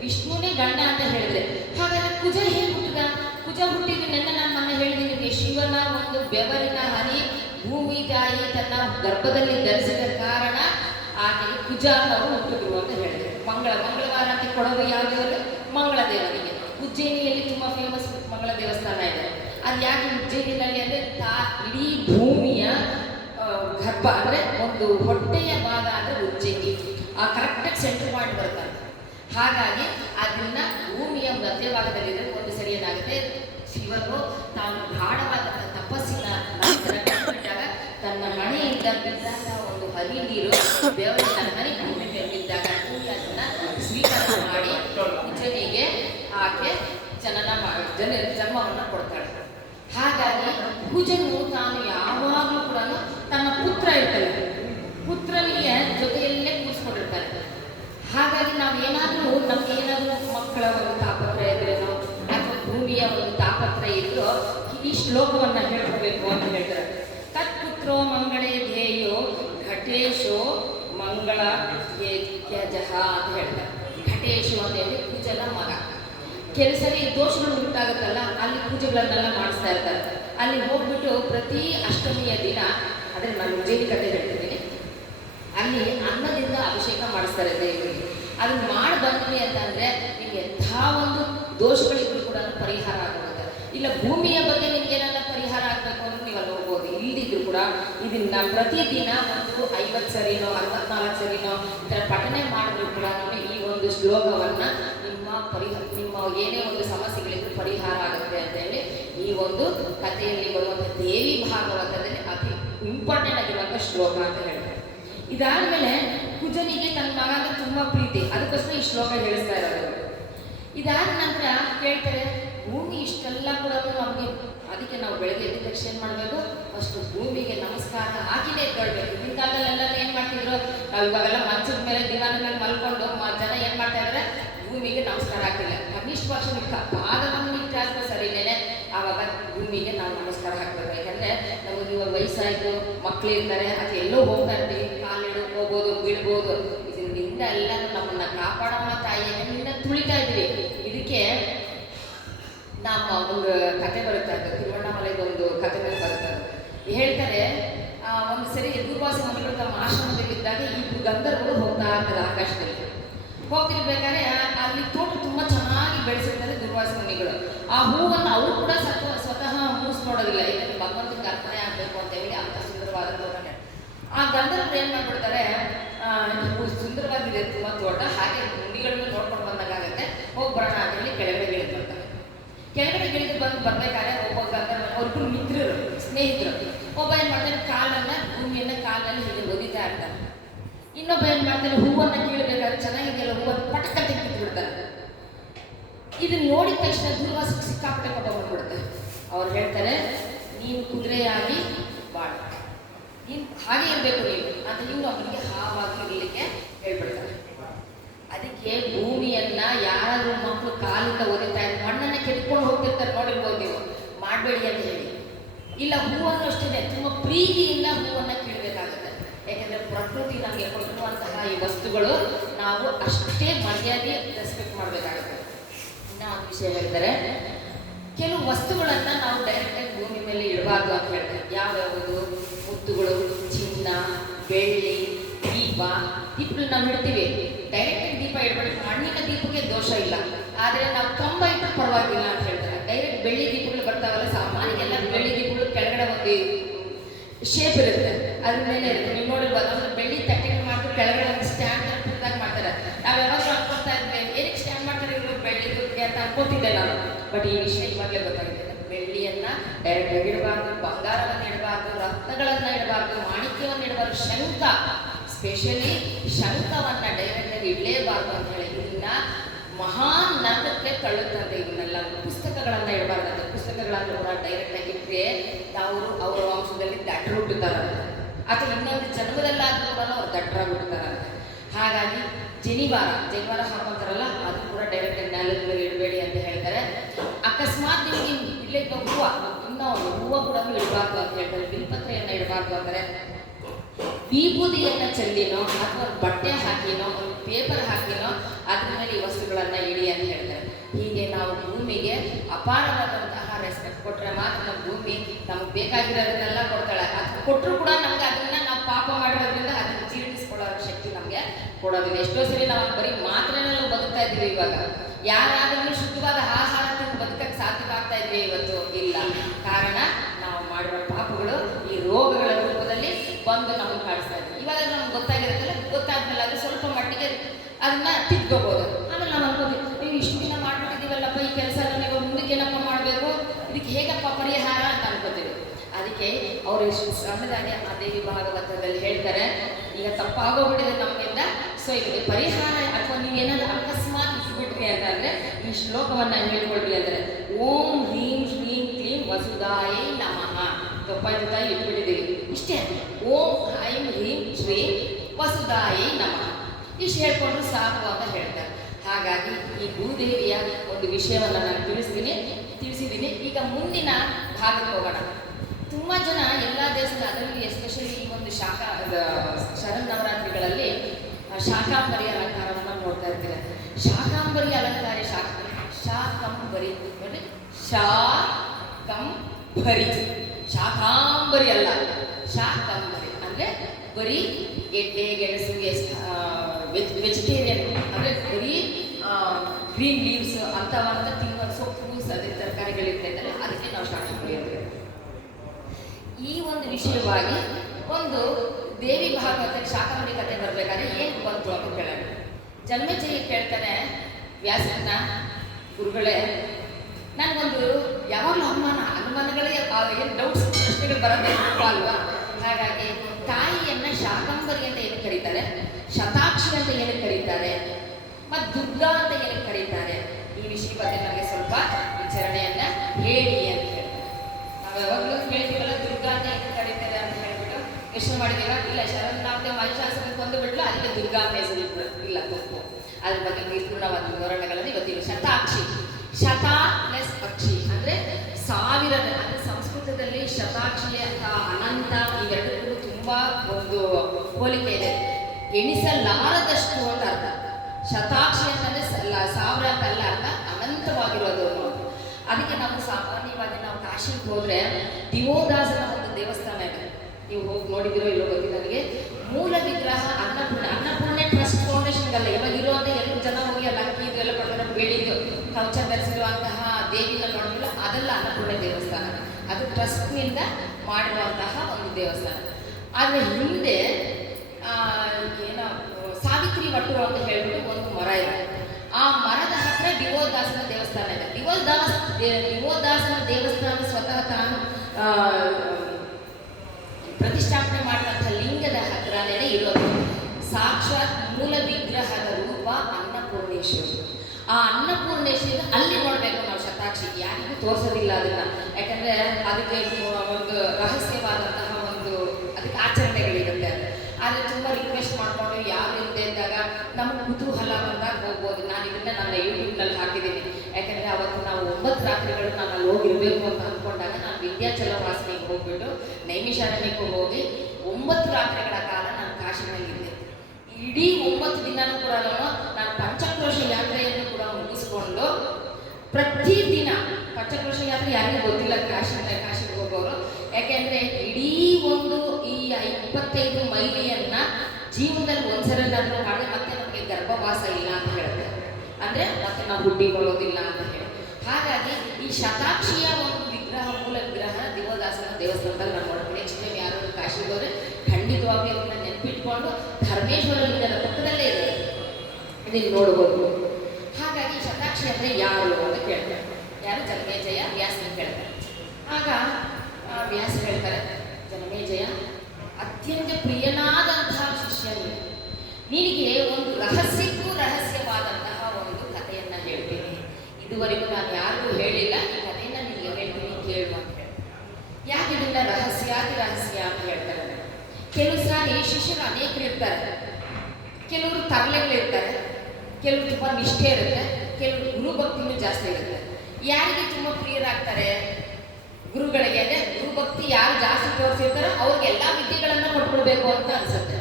ವಿಷ್ಣುನೇ ಗಂಡ ಅಂತ ಹೇಳಿದ್ರೆ, ಹಾಗಾದ್ರೆ ಕುಜ ಹೇಗೆ ಹುಟ್ಟಿದ? ಕುಜ ಹುಟ್ಟಿದ್ದು ನೆನ್ನೆ ನಾನು ಮೊನ್ನೆ ಹೇಳಿದ್ದೀನಿ ನಿಮಗೆ, ಶಿವನ ಒಂದು ಬೆವರಿನ ಹನಿ ಭೂಮಿ ತಾಯಿ ತನ್ನ ಗರ್ಭದಲ್ಲಿ ಧರಿಸಿದ ಕಾರಣ ಆಕೆಗೆ ಕುಜ ಅವರು ಹುಟ್ಟಿದ್ರು ಅಂತ ಹೇಳಿದ್ರು. ಮಂಗಳವಾರ ಅಂತ ಕೊಡೋದು ಯಾವ ದೇವರು? ಮಂಗಳ ದೇವರಿಗೆ. ಉಜ್ಜಯಿನಿಯಲ್ಲಿ ತುಂಬಾ ಫೇಮಸ್ ಮಂಗಳ ದೇವಸ್ಥಾನ ಇದೆ. ಅದು ಯಾಕೆ ಉಜ್ಜಯಿನಿನಲ್ಲಿ ಅಂದರೆ ಇಡೀ ಭೂಮಿಯ ಗರ್ಭ ಅಂದರೆ ಒಂದು ಹೊಟ್ಟೆಯ ಭಾಗ ಅಂದರೆ ಉಜ್ಜಯಿನಿ, ಆ ಕರೆಕ್ಟಾಗಿ ಸೆಂಟರ್ ಪಾಯಿಂಟ್ ಬರ್ತಾರೆ. ಹಾಗಾಗಿ ಅದನ್ನ ಭೂಮಿಯ ಮಧ್ಯಭಾಗದಲ್ಲಿದ್ದರೆ ಒಂದು ಸರಿ ಏನಾಗುತ್ತೆ, ಶಿವನು ತಾನು ಗಾಢವಾದಂಥ ತಪಸ್ಸಿನ ನಂತರ ತನ್ನ ಮನೆಯಿಂದ ಬಿದ್ದಾಗ ಒಂದು ಹನಿ ನೀರು ಬೆವರಿನ ಹನಿ ಭೂಮಿ ಮೇಲೆ ಬಿದ್ದಾಗ ಅದನ್ನ ಸ್ವೀಕಾರ ಮಾಡಿ ಉಜ್ಜನಿಗೆ ಆಕೆ ಜನ್ಮವನ್ನು ಕೊಡ್ತಾಳೆ. ಹಾಗಾಗಿ ಕುಜನು ತಾನು ಯಾವಾಗಲೂ ಕೂಡ ತನ್ನ ಪುತ್ರ ಇರ್ತಾನೆ, ಪುತ್ರನಿಗೆ ಜೊತೆಯಲ್ಲೇ ಕೂರಿಸ್ಕೊಂಡಿರ್ತಾರೆ. ಹಾಗಾಗಿ ನಾವು ನಮ್ಗೆ ಏನಾದರೂ ಮಕ್ಕಳ ಒಂದು ತಾಪತ್ರಯ ಇದ್ರೇನೋ ಅಥವಾ ಭೂಮಿಯ ಒಂದು ತಾಪತ್ರಯ ಇದ್ರೂ ಈ ಶ್ಲೋಕವನ್ನ ಹೇಳ್ಕೊಡ್ಬೇಕು ಅಂತ ಹೇಳ್ತಾರೆ. ತತ್ಪುತ್ರೋ ಮಂಗಳೇ ಧ್ಯೇಯೋ ಘಟೇಶೋ ಮಂಗಳ ಯಜ್ಞಜಃ ಅಂತ ಹೇಳ್ತಾರೆ. ಘಟೇಶು ಅಂತ ಹೇಳಿ ಕುಜನ ಮಗ. ಕೆಲಸರಿ ದೋಷಗಳು ಉಂಟಾಗುತ್ತಲ್ಲ, ಅಲ್ಲಿ ಪೂಜೆಗಳನ್ನೆಲ್ಲ ಮಾಡಿಸ್ತಾ ಇರ್ತಾರೆ. ಅಲ್ಲಿ ಹೋಗ್ಬಿಟ್ಟು ಪ್ರತಿ ಅಷ್ಟಮಿಯ ದಿನ, ಆದರೆ ನಾನು ಉಜ್ಜಯಿನಿ ಕಥೆ ಹೇಳ್ತಿದ್ದೀನಿ, ಅಲ್ಲಿ ಅನ್ನದಿಂದ ಅಭಿಷೇಕ ಮಾಡಿಸ್ತಾರೆ ದೇವರಿಗೆ. ಅದನ್ನ ಮಾಡಿ ಬಂದ್ವಿ ಅಂತಂದ್ರೆ ನಿಮ್ಗೆ ಎಂಥ ಒಂದು ದೋಷಗಳಿಗೂ ಕೂಡ ಪರಿಹಾರ ಆಗುತ್ತೆ. ಇಲ್ಲ ಭೂಮಿಯ ಬಗ್ಗೆ ನಿಮ್ಗೆ ಏನೆಲ್ಲ ಪರಿಹಾರ ಆಗಬೇಕು ಅಂದ್ರೆ ನೀವು ಅಲ್ಲಿ ಹೋಗ್ಬೋದು. ಇಲ್ದಿದ್ರು ಕೂಡ ಇದನ್ನ ಪ್ರತಿದಿನ ಒಂದು 50 ಸರಿನೋ 64 ಸರಿನೋ ಈ ಥರ ಪಠನೆ ಮಾಡಿದ್ರು ಕೂಡ ನಮಗೆ ಈ ಒಂದು ಶ್ಲೋಕವನ್ನ ನಿಮ್ಮ ಏನೇ ಒಂದು ಸಮಸ್ಯೆಗಳಿಗೂ ಪರಿಹಾರ ಆಗುತ್ತೆ ಅಂತ ಹೇಳಿ ಈ ಒಂದು ಕಥೆಯಲ್ಲಿ ಬರುವಂಥ ದೇವಿ ಭಾಗವತದಲ್ಲಿ ಅತಿ ಇಂಪಾರ್ಟೆಂಟ್ ಆಗಿರುವಂಥ ಶ್ಲೋಕ ಅಂತ ಹೇಳ್ತಾರೆ. ಇದಾದ್ಮೇಲೆ ಕುಜನಿಗೆ ತನ್ನ ಮಗ ಅಂದ್ರೆ ತುಂಬಾ ಪ್ರೀತಿ, ಅದಕ್ಕೋಸ್ಕರ ಈ ಶ್ಲೋಕ ಹೇಳಿಸ್ತಾ ಇರೋದು. ಇದಾದ ನಂತರ ಕೇಳ್ತಾರೆ, ಭೂಮಿ ಇಷ್ಟೆಲ್ಲ ಕೂಡ ನಮಗೆ, ಅದಕ್ಕೆ ನಾವು ಬೆಳಗ್ಗೆ ಎದ್ದ ತಕ್ಷಣ ಏನು ಮಾಡಬೇಕು, ಫಸ್ಟ್ ಭೂಮಿಗೆ ನಮಸ್ಕಾರ ಹಾಕಿನೇ ಎದ್ದೇಳಬೇಕು. ಹಿಂದಿನ ಕಾಲದಲ್ಲೆಲ್ಲ ಏನು ಮಾಡ್ತಿದ್ರು, ನಾವು ಇವಾಗೆಲ್ಲ ಮಂಚದ ಮೇಲೆ ದಿವಾನ ಮೇಲೆ ಮಲ್ಕೊಂಡು ಜನ ಏನು ಮಾಡ್ತಾ ಇದ್ದಾರೆ, ಭೂಮಿಗೆ ನಮಸ್ಕಾರ ಆಗ್ತಿಲ್ಲ. ಕನಿಷ್ಠ ವರ್ಷ ಪಾದವನ್ನು ಇಟ್ಟಾದ್ರೂ ಸರಿನೇನೆ ಆವಾಗ ಭೂಮಿಗೆ ನಾವು ನಮಸ್ಕಾರ ಹಾಕ್ಬೇಕು. ಯಾಕಂದರೆ ನಮಗೆ ಇವಾಗ ವಯಸ್ಸಾಯಿತು, ಮಕ್ಕಳಿರ್ತಾರೆ, ಅದು ಎಲ್ಲೋ ಹೋಗ್ತಾ ಇರ್ತೀವಿ, ಕಾಲಿಡು ಹೋಗ್ಬೋದು, ಬೀಳ್ಬೋದು. ಇದರಿಂದ ಎಲ್ಲ ನಮ್ಮನ್ನ ಕಾಪಾಡೋಣ ತಾಯಿಯನ್ನು ನಿನ್ನ ತುಳಿತಾ ಇದ್ದೀವಿ. ಇದಕ್ಕೆ ನಮ್ಮ ಒಂದು ಕತೆ ಬರುತ್ತೆ, ಅದು ತಿರುವಣ್ಣಾಮಲೈದ ಒಂದು ಕತೆ ಮೇಲೆ ಬರುತ್ತೆ. ಹೇಳ್ತಾರೆ, ಒಂದು ಸರಿ ದೂರ್ವಾಸ ಮುನಿಗಳು ತಮ್ಮ ಆಶ್ರಮದಲ್ಲಿದ್ದಾಗ ಇಬ್ಬರು ಗಂಧರ್ವರು ಹೋಗ್ತಾ ಇರ್ತಾರೆ ಆಕಾಶದಲ್ಲಿ. ಹೋಗ್ತಿರ್ಬೇಕಾದ್ರೆ ಅಲ್ಲಿ ತೋಟ ತುಂಬ ಚೆನ್ನಾಗಿ ಬೆಳೆಸಿರ್ತಾರೆ ದುರ್ವಾಸ ಮುನಿಗಳು. ಆ ಹೂವನ್ನು ಅವರು ಕೂಡ ಸ್ವತಃ ಮೂಸ್ ನೋಡೋದಿಲ್ಲ, ಯಾಕಂದ್ರೆ ಭಗವಂತನಿಗೆ ಅರ್ಪಣೆ ಆಗಬೇಕು ಅಂತ ಹೇಳಿ ಅಂತ ಸುಂದರವಾದ ತೋಟನೇ. ಆ ಗಂಧರ್ವರು ಏನು ಮಾಡ್ಬಿಡ್ತಾರೆ, ಸುಂದರವಾಗಿದೆ ತುಂಬ ತೋಟ, ಹಾಗೆ ಮುನಿಗಳನ್ನ ನೋಡ್ಕೊಂಡು ಬಂದಾಗತ್ತೆ, ಹೋಗಿ ಬರೋಣ ಅಂತ ಹೇಳಿ ಕೆಳಗಡೆ ಇಳಿದು ಬರ್ತಾರೆ. ಕೆಳಗಡೆ ಇಳಿದು ಬರ್ಬೇಕಾದ್ರೆ ಒಬ್ಬ ಗಂಧರ್ವ, ಅವ್ರಿಬ್ರು ಮಿತ್ರರು, ಸ್ನೇಹಿತರು. ಒಬ್ಬ ಏನು ಮಾಡ್ತಾನೆ, ಕಾಲನ್ನ ಭೂಮಿಯನ್ನ ಕಾಲಲ್ಲಿ ಹೀಗೆ ಒದಿತಾ ಇರ್ತಾನೆ. ಇನ್ನೊಬ್ಬ ಏನು ಮಾಡ್ತಾನೆ, ಹೂವನ್ನು ಕೀಳಬೇಕಾದ್ರೆ ಚೆನ್ನಾಗಿದೆಯಲ್ಲ ಹೂವನ್ನು ಪಟಕಟ್ಟೆ ಕಿತ್ಬಿಡ್ತಾನೆ. ಇದನ್ನ ನೋಡಿದ ತಕ್ಷಣ ದೂರ್ವಾಸ ಸಿಕ್ಕಾಪಟ್ಟೆ ಕೋಪ ಬಂದ್ಬಿಡುತ್ತೆ. ಅವ್ರು ಹೇಳ್ತಾರೆ, ನೀನು ಕುದುರೆಯಾಗಿ ಬಾಳ, ನೀನು ಹಾಗೆ ಇರಬೇಕು ನೀನು ಅಂತ ಇನ್ನೊಬ್ಬರಿಗೆ ಹಾವಾಗಿ ಇರಲಿಕ್ಕೆ ಹೇಳ್ಬಿಡ್ತಾರೆ. ಅದಕ್ಕೆ ಭೂಮಿಯನ್ನ ಯಾರಾದ್ರೂ ಮಕ್ಕಳು ಕಾಲಿಂದ ಒದಿತಾ ಇದ್ರು, ಮಣ್ಣನ್ನ ಕೆತ್ಕೊಂಡು ಹೋಗ್ತಿರ್ತಾರೆ ನೋಡಿರ್ಬೋದು ನೀವು, ಮಾಡಬೇಡಿ ಅಂತ ಹೇಳಿ. ಇಲ್ಲ, ಹೂವನ್ನು ಅಷ್ಟೇ ತುಂಬ ಪ್ರೀತಿಯಿಂದ ಹೂವನ್ನು ಕೀಳಬೇಕಾಗುತ್ತೆ. ಯಾಕೆಂದರೆ ಪ್ರಕೃತಿ ನಮಗೆ ಕೊಡುವಂತಹ ಈ ವಸ್ತುಗಳು ನಾವು ಅಷ್ಟೇ ಮರ್ಯಾದೆ ರೆಸ್ಪೆಕ್ಟ್ ಮಾಡಬೇಕಾಗುತ್ತೆ. ಇನ್ನೂ ಒಂದು ವಿಷಯ ಹೇಳ್ತಾರೆ, ಕೆಲವು ವಸ್ತುಗಳನ್ನು ನಾವು ಡೈರೆಕ್ಟಾಗಿ ಭೂಮಿ ಮೇಲೆ ಇಡಬಾರ್ದು ಅಂತ ಹೇಳ್ತಾರೆ. ಯಾವ್ಯಾವುದು? ಮುತ್ತುಗಳು, ಚಿನ್ನ, ಬೆಳ್ಳಿ, ದೀಪಗಳು ನಾವು ಇಡ್ತೀವಿ. ಡೈರೆಕ್ಟಾಗಿ ದೀಪ ಇಡಬಾರ್ದು. ಮಣ್ಣಿನ ದೀಪಕ್ಕೆ ದೋಷ ಇಲ್ಲ, ಆದರೆ ನಾವು ಕಂಬ ಇಟ್ಟರೆ ಪರವಾಗಿಲ್ಲ ಅಂತ ಹೇಳ್ತಾರೆ. ಡೈರೆಕ್ಟ್ ಬೆಳ್ಳಿ ದೀಪಗಳು ಬರ್ತಾವಲ್ಲ, ಸಾಮಾನ್ಯಗೆಲ್ಲ ಬೆಳ್ಳಿ ದೀಪಗಳು ಕೆಳಗಡೆ ಒಂದು ಶೇಪ್ ಇರುತ್ತೆ, ಅದ್ರ ಮೇಲೆ ಇರುತ್ತೆ. ನೀವು ನೋಡಿರ್ಬೋದು, ಅಂದ್ರೆ ಬೆಳ್ಳಿ ತಟ್ಟೆಗಳು ಮಾಡ್ತಾರೆ, ಕೆಳಗಡೆ ಒಂದು ಸ್ಟ್ಯಾಂಡ್ ಪುಟ್ಟಾಗಿ ಮಾಡ್ತಾರೆ. ನಾವು ಯಾವಾಗಲೂ ಅನ್ಕೊಳ್ತಾ ಇದ್ವಿ, ಏನಕ್ಕೆ ಸ್ಟ್ಯಾಂಡ್ ಮಾಡ್ತಾರೆ ಇವರು ಬೆಳ್ಳಿಗೆ ಅಂತ ಅನ್ಕೋತಿದ್ದೆ ನಾನು. ಬಟ್ ಈ ವಿಷಯ ಇವಾಗಲೇ ಗೊತ್ತಾಗಿದೆ. ಬೆಳ್ಳಿಯನ್ನ ಡೈರೆಕ್ಟಾಗಿ ಇಡಬಾರ್ದು, ಬಂಗಾರವನ್ನು ಇಡಬಾರ್ದು, ರತ್ನಗಳನ್ನು ಇಡಬಾರ್ದು, ಮಾಣಿಕ್ಯವನ್ನು ಇಡಬಾರ್ದು, ಶಂಖ ಸ್ಪೆಷಲಿ ಶಂಖವನ್ನು ಡೈರೆಕ್ಟಾಗಿ ಇಡಲೇಬಾರ್ದು ಅಂತ ಹೇಳಿ ಇದನ್ನ ಮಹಾನ್ ನರಕಕ್ಕೆ ತಳ್ಳುತ್ತಂತೆ. ಇವನ್ನೆಲ್ಲ ಪುಸ್ತಕಗಳನ್ನು ಇಡಬಾರ್ದಂತೆ. ಪುಸ್ತಕಗಳನ್ನು ಕೂಡ ಡೈರೆಕ್ಟಾಗಿ ಇಟ್ಟರೆ ಅವರ ವಂಶದಲ್ಲಿ ದಡ್ಡರು ಹುಟ್ಟುತ್ತಾರಂತೆ, ಅಥವಾ ಇನ್ನೊಂದು ಜನ್ಮದಲ್ಲಾದರೂ ಕೂಡ ಅವ್ರು ದಡ್ಡರಾಗಿ ಹುಟ್ಟುತ್ತಾರಂತೆ. ಹಾಗಾಗಿ ಜನಿವಾರ ಹಾಕೊಂತಾರಲ್ಲ, ಅದು ಕೂಡ ಡೈರೆಕ್ಟಾಗಿ ನೆಲದ ಮೇಲೆ ಇಡಬೇಡಿ ಅಂತ ಹೇಳ್ತಾರೆ. ಅಕಸ್ಮಾತ್ ನಿಮಗೆ ಇಡ್ಲಿಕ್ಕೆ ಹೂವು, ಇನ್ನೂ ಹೂವು ಕೂಡ ಇಡಬಾರ್ದು ಅಂತ ಹೇಳ್ತಾರೆ. ಬಿಲ್ಪತ್ರೆಯನ್ನು ಇಡಬಾರ್ದು ಅಂದರೆ ವಿಭೂದಿಯನ್ನು ಚೆಲ್ಲಿನೋ ಅಥವಾ ಬಟ್ಟೆ ಹಾಕಿನೋ ಒಂದು ಪೇಪರ್ ಹಾಕಿನೋ ಅದ್ರ ಮೇಲೆ ಈ ವಸ್ತುಗಳನ್ನು ಇಡಿ ಅಂತ ಹೇಳ್ತಾರೆ. ಹೀಗೆ ನಾವು ಭೂಮಿಗೆ ಅಪಾರವಾದಂತಹ ರೆಸ್ಪೆಕ್ಟ್ ಕೊಟ್ಟರೆ ಮಾತ್ರ ನಮ್ಮ ಭೂಮಿ ನಮಗೆ ಬೇಕಾಗಿರೋದನ್ನೆಲ್ಲ ಕೊಡ್ತಾಳೆ. ಅದು ಕೊಟ್ಟರು ಕೂಡ ನಮ್ಗೆ ಅದನ್ನ ನಾವು ಪಾಪ ಮಾಡಿರೋದ್ರಿಂದ ಅದನ್ನು ಜೀರ್ಣಿಸ್ಕೊಳ್ಳೋ ಶಕ್ತಿ ನಮಗೆ ಕೊಡೋದಿಲ್ಲ. ಎಷ್ಟೋ ಸರಿ ನಾವು ಬರೀ ಮಾತ್ರನೇ ಬದುಕ್ತಾ ಇದ್ದೀವಿ. ಇವಾಗ ಯಾರಾದ್ರೂ ಶುದ್ಧವಾದ ಆಹಾರ ತಿಂದು ಬದುಕಕ್ಕೆ ಸಾಧ್ಯವಾಗ್ತಾ ಇದ್ವಿ? ಇವತ್ತು ಇಲ್ಲ. ಕಾರಣ ನಾವು ಮಾಡಿರೋ ಪಾಪಗಳು ಈ ರೋಗಗಳ ರೂಪದಲ್ಲಿ ಬಂದು ನಮಗೆ ಕಾಣಿಸ್ತಾ ಇದ್ವಿ. ಇವಾಗ ನಮ್ಗೆ ಗೊತ್ತಾಗಿರುತ್ತಲ್ಲ, ಗೊತ್ತಾದ್ಮೇಲೆ ಅದು ಸ್ವಲ್ಪ ಮಟ್ಟಿಗೆ ಅದನ್ನ ತಿದ್ಕೋಬಹುದು. ಆಮೇಲೆ ನಾವು ಅನ್ಕೋತೀವಿ, ನೀವು ಇಷ್ಟು ದಿನ ಮಾಡ್ಬಿಟ್ಟಿದ್ದೀವಲ್ಲಪ್ಪ ಈ ಕೆಲಸ, ನೀವು ಮುಂದಕ್ಕೆ ಏನಪ್ಪ ಮಾಡಬೇಕು, ಇದಕ್ಕೆ ಹೇಗಪ್ಪ ಪರಿಹಾರ ಅಂತ ಅನ್ಕೋತೀವಿ. ಅದಕ್ಕೆ ಅವರು ಎಷ್ಟು ಸಣ್ಣದಾಗಿ ಆ ದೇವಿ ಭಾಗವತದಲ್ಲಿ ಹೇಳ್ತಾರೆ, ಈಗ ತಪ್ಪಾಗೋಗ್ಬಿಟ್ಟಿದೆ ನಮ್ಮಿಂದ, ಸೊ ಇದಕ್ಕೆ ಪರಿಹಾರ ಅಥವಾ ನೀವೇನಾದ್ರೂ ಅಕಸ್ಮಾತ್ ಇಟ್ಬಿಟ್ರಿ ಅಂತಂದ್ರೆ ಈ ಶ್ಲೋಕವನ್ನ ಹೇಳ್ಕೊಳ್ರಿ ಅಂದರೆ ಓಂ ಹ್ರೀಂ ಶ್ರೀಂ ಕ್ಲೀಂ ವಸುಧಾಯೈ ನಮಃ. ತಪ್ಪಾಯ್ತು ಇಟ್ಬಿಟ್ಟಿದ್ದೀವಿ, ಇಷ್ಟೇ. ಓಂ ಐಂ ಹ್ರೀಂ ಶ್ರೀಂ ವಸುಧಾಯೈ ನಮಃ ಇಷ್ಟು ಹೇಳ್ಕೊಂಡ್ರು ಸಾಕು ಅಂತ ಹೇಳ್ತಾರೆ. ಹಾಗಾಗಿ ಈ ಭೂದೇವಿಯ ಒಂದು ವಿಷಯವನ್ನು ನಾನು ತಿಳಿಸಿದ್ದೀನಿ. ಈಗ ಮುಂದಿನ ಭಾಗಕ್ಕೆ ಹೋಗೋಣ. ತುಂಬ ಜನ ಎಲ್ಲ ದೇಶದ, ಅದರಲ್ಲಿ ಎಸ್ಪೆಷಲಿ ಈ ಒಂದು ಶರನ್ನವರಾತ್ರಿಗಳಲ್ಲಿ ಶಾಕಾಂಬರಿ ಅಲಂಕಾರವನ್ನು ನೋಡ್ತಾ ಇರ್ತಾರೆ. ಶಾಕಾಂಬರಿ ಅಲಂಕಾರ, ಶಾಕಂಬರಿ ನೋಡಿ, ಶಾಕಾಂಬರಿ ಅಲ್ಲ, ಶಾಕಂಬರಿ ಅಂದರೆ ಬರೀ ಗೆಡ್ಡೆ ಗೆಣಸು, ವೆಜಿಟೇರಿಯನ್ ಅಂದರೆ ಬರೀ ಗ್ರೀನ್ ಲೀವ್ಸ್ ಅಂತವಂತ ತಿನ್ನೋ ಸೊಪ್ಪು ಅದೇ ತರಕಾರಿಗಳಿರ್ತೈತಲ್ಲ, ಅದಕ್ಕೆ ನಾವು ಶಾಕಾಂಬರಿ ಅಂತ. ಈ ಒಂದು ವಿಷಯವಾಗಿ ಒಂದು ದೇವಿ ಭಾಗವತಕ್ಕೆ ಶಾಕಾಂಬರಿ ಕಥೆ ಬರಬೇಕಾದ್ರೆ ಏನು ಬಂತು ಅಂತ ಕೇಳೋಣ. ಜನ್ಮೇಜಯ ಕೇಳ್ತಾನೆ ವ್ಯಾಸನ್ನ, ಗುರುಗಳೇ ನನಗೊಂದು ಯಾವಾಗಲೂ ಅನುಮಾನಗಳೇ ಏನು ಡೌಟ್ಸ್ ಪ್ರಶ್ನೆಗಳು ಬರೋದೇ ಅಲ್ವಾ. ಹಾಗಾಗಿ ತಾಯಿಯನ್ನ ಶಾಕಾಂಬರಿ ಅಂತ ಏನು ಕರೀತಾರೆ, ಶತಾಕ್ಷಿ ಅಂತ ಏನು ಕರೀತಾರೆ, ಮತ್ತು ದುರ್ಗಾ ಅಂತ ಏನು ಕರೀತಾರೆ, ಈ ವಿಷಯ ಬಗ್ಗೆ ನಮಗೆ ಸ್ವಲ್ಪ ವಿಚಾರಣೆಯನ್ನ ಹೇಳಿ ಅಂತ ಹೇಳ್ತಾರೆ. ನಾವು ಯಾವಾಗಲೂ ಹೇಳ್ತೀವಲ್ಲ ದುರ್ಗಾ ಅಂತ ಏನು ಕರೀತಾರೆ ಅಂತ ಹೇಳ್ಬಿಟ್ಟು ಯೋಚನೆ ಮಾಡಿದೀವ. ಇಲ್ಲ, ಶರನ್ನಾಮದ ಮಹಿಷಾಸುರನ ಕೊಂದು ಬಿಟ್ಲು, ಅದಕ್ಕೆ ದುರ್ಗಾ ಅಂತ ಹೆಸರು ಇಲ್ಲ, ತಪ್ಪು. ಅದ್ರ ಬಗ್ಗೆ ವಿಪೂರ್ಣವಾದ ವಿವರಣೆಗಳನ್ನು ಇವತ್ತಿನ ಶತಾಕ್ಷಿ, ಶತ ಪ್ಲಸ್ ಅಕ್ಷಿ ಅಂದರೆ 1000. ಅಂದರೆ ಸಂಸ್ಕೃತದಲ್ಲಿ ಶತಾಕ್ಷಿ ಅಂತ ಅನಂತ ಇವೆರಡಕ್ಕೂ ತುಂಬ ಒಂದು ಹೋಲಿಕೆ ಇದೆ. ಎಣಿಸಲಾರದಷ್ಟು ಅಂತ ಅರ್ಥ. ಶತಾಕ್ಷಿ ಅಂತಂದರೆ 1000 ಅಂತ ಅಲ್ಲ, ಅರ್ಥ ಅನಂತವಾಗಿರೋದು. ಅದಕ್ಕೆ ನಾವು ಸಾಮಾನ್ಯವಾಗಿ ನಾವು ಕಾಶಿಗೆ ಹೋದರೆ ದಿವೋದಾಸನ ಒಂದು ದೇವಸ್ಥಾನ ಇದೆ. ನೀವು ಹೋಗಿ ನೋಡಿದಿರೋ ಇಲ್ಲೋ ಗೊತ್ತಿಲ್ಲ ನನಗೆ. ಮೂಲ ವಿಗ್ರಹ ಅನ್ನಪೂರ್ಣೆ ಟ್ರಸ್ಟ್ ಫೌಂಡೇಶನ್ಗಲ್ಲ, ಇವಾಗ ಇರುವಂಥ ಎಲ್ಲರೂ ಜನ ಹೋಗಿ ಅಲ್ಲಿ ಅಕ್ಕಿ ಇದೆಲ್ಲ ಕೊಡ್ತಾರೆ, ಬೆಳಿದು ಕವಚ ಧರಿಸಿರುವಂತಹ ದೇವಿನ ನೋಡಿಲ್ಲ, ಅದೆಲ್ಲ ಅನ್ನಪೂರ್ಣೆ ದೇವಸ್ಥಾನ. ಅದು ಟ್ರಸ್ಟ್ನಿಂದ ಮಾಡಿರುವಂತಹ ಒಂದು ದೇವಸ್ಥಾನ. ಆದರೆ ಹಿಂದೆ ಏನೋ ಸಾವಿತ್ರಿ ವಟು ಅಂತ ಹೇಳ್ಬಿಟ್ಟು ಒಂದು ಮರ ಇದೆ. ಆ ಮರದ ಹತ್ರ ದಿವೋದಾಸನ ದೇವಸ್ಥಾನ ಇದೆ. ದಿವೋದಾಸನ ದೇವಸ್ಥಾನ ಸ್ವತಃ ತಾನು ಪ್ರತಿಷ್ಠಾಪನೆ ಮಾಡಿದಂಥ ಲಿಂಗದ ಹತ್ರನೇ ಇರೋದು. ಸಾಕ್ಷಾತ್ ಮೂಲ ವಿಗ್ರಹದ ರೂಪ ಅನ್ನಪೂರ್ಣೇಶ್ವರಿ. ಆ ಆ ಅನ್ನಪೂರ್ಣೇಶ್ವರಿ ಅಲ್ಲಿ ನೋಡಬೇಕು ನಾವು ಶತಾಕ್ಷಿ, ಯಾರಿಗೂ ತೋರಿಸೋದಿಲ್ಲ ಅದನ್ನ. ಯಾಕಂದ್ರೆ ಅದಕ್ಕೆ ಒಂದು ರಹಸ್ಯವಾದಂತಹ ಒಂದು ಅದಕ್ಕೆ ಆಚರಣೆಗಳಿರುತ್ತೆ. ಆದರೆ ತುಂಬ ರಿಕ್ವೆಸ್ಟ್ ಮಾಡಿಕೊಂಡು ಯಾರು ಇಲ್ಲದೆ ಇದ್ದಾಗ ನಮ್ಗೆ ಕುತೂಹಲ ಬಂದಾಗ ಹೋಗ್ಬೋದು. ನಾನು ಇದನ್ನ ನನ್ನ ಯೂಟ್ಯೂಬ್ನಲ್ಲಿ ಹಾಕಿದ್ದೀನಿ. ಯಾಕಂದರೆ ಅವತ್ತು ನಾವು 9 ರಾತ್ರಿಗಳು ನಾನು ಅಲ್ಲಿ ಹೋಗಿರ್ಬೇಕು ಅಂತ ಅಂದ್ಕೊಂಡಾಗ ನಾನು ವಿಂಧ್ಯಾಚಲ ವಾಸನೆಗೆ ಹೋಗ್ಬಿಟ್ಟು ನೈಮಿಷಾರಣ್ಯಕ್ಕೂ ಹೋಗಿ 9 ರಾತ್ರಿಗಳ ಕಾಲ ನಾನು ಕಾಶಿನಲ್ಲಿದ್ದೆ. ಇಡೀ 9 ದಿನನೂ ಕೂಡ ನಾನು ಪಂಚಕ್ರೋಶ ಯಾತ್ರೆಯನ್ನು ಕೂಡ ಮುಗಿಸ್ಕೊಂಡು ಪ್ರತಿದಿನ ಪಂಚಕ್ರೋಶ ಯಾತ್ರೆ ಯಾರಿಗೂ ಗೊತ್ತಿಲ್ಲ ಕಾಶಿಗೆ ಹೋಗೋರು. ಯಾಕೆಂದರೆ ಇಡೀ ಒಂದು ಈ 25 ಮೈಲಿಯನ್ನ ಜೀವನದಲ್ಲಿ ಒಂದ್ಸಲನಾದರೂ ಮಾಡಿದ್ರೆ ಮತ್ತೆ ನಮಗೆ ಗರ್ಭವಾಸ ಇಲ್ಲ ಅಂತ ಹೇಳುತ್ತೆ. ಅಂದರೆ ಮತ್ತೆ ನಾವು ಹುಟ್ಟಿಕೊಳ್ಳೋದಿಲ್ಲ ಅಂತ ಹೇಳಿ. ಹಾಗಾಗಿ ಈ ಶತಾಕ್ಷಿಯ ಒಂದು ವಿಗ್ರಹ, ಮೂಲ ವಿಗ್ರಹ ದಿವದಾಸನ ದೇವಸ್ಥಾನದಲ್ಲಿ ನಾನು ನೋಡ್ತೀನಿ. ನೆಕ್ಸ್ಟ್ ಟೈಮ್ ಯಾರು ಕಾಶಿಗೆ ಹೋದರೆ ಖಂಡಿತವಾಗಿ ಅವ್ರನ್ನ ನೆನಪಿಟ್ಕೊಂಡು ಧರ್ಮೇಶ್ವರ ಲಿಂಗದ ಪಕ್ಕದಲ್ಲೇ ಇದೆ, ಇದನ್ನು ನೋಡ್ಬೋದು. ಹಾಗಾಗಿ ಶತಾಕ್ಷಿ ಅಂದರೆ ಯಾರು ಅಂತ ಕೇಳ್ತಾರೆ. ಯಾರು? ಜನಮೇಜಯ ವ್ಯಾಸನ ಕೇಳ್ತಾರೆ. ಆಗ ವ್ಯಾಸ ಹೇಳ್ತಾರೆ, ಜನಮೇಜಯ ಅತ್ಯಂತ ಪ್ರಿಯನಾದಂತಹ ಶಿಷ್ಯನು, ನಿನಗೆ ಒಂದು ರಹಸ್ಯಕ್ಕೂ ರಹಸ್ಯವಾದಂತಹ ಒಂದು ಕಥೆಯನ್ನು ಹೇಳ್ತೀನಿ. ಇದುವರೆಗೂ ನಾನು ಯಾರಿಗೂ ಹೇಳಿಲ್ಲ, ಈ ಕಥೆಯನ್ನು ನಿನಗೆ ಹೇಳ್ತೀನಿ ಕೇಳು ಅಂತ ಹೇಳಿ. ಯಾಕೆ ಇದನ್ನ ರಹಸ್ಯ ಅಂತ ಹೇಳ್ತಾರೆ? ಕೆಲವು ಸಾರಿ ಶಿಷ್ಯರು ಅನೇಕರು ಇರ್ತಾರೆ, ಕೆಲವರು ತರಲೆಗಳಿರ್ತಾರೆ, ಕೆಲವರು ತುಂಬ ನಿಷ್ಠೆ ಇರುತ್ತೆ, ಕೆಲವರು ಗುರುಭಕ್ತಿನೂ ಜಾಸ್ತಿ ಇರುತ್ತೆ. ಯಾರಿಗೆ ತುಂಬ ಪ್ರಿಯರಾಗ್ತಾರೆ? ಗುರುಗಳಿಗೆ. ಅಂದರೆ ಗುರುಭಕ್ತಿ ಯಾರು ಜಾಸ್ತಿ ತೋರಿಸಿರ್ತಾರೋ ಅವ್ರಿಗೆ ಎಲ್ಲ ವಿದ್ಯೆಗಳನ್ನು ಕೊಟ್ಕೊಡ್ಬೇಕು ಅಂತ ಅನ್ಸುತ್ತೆ.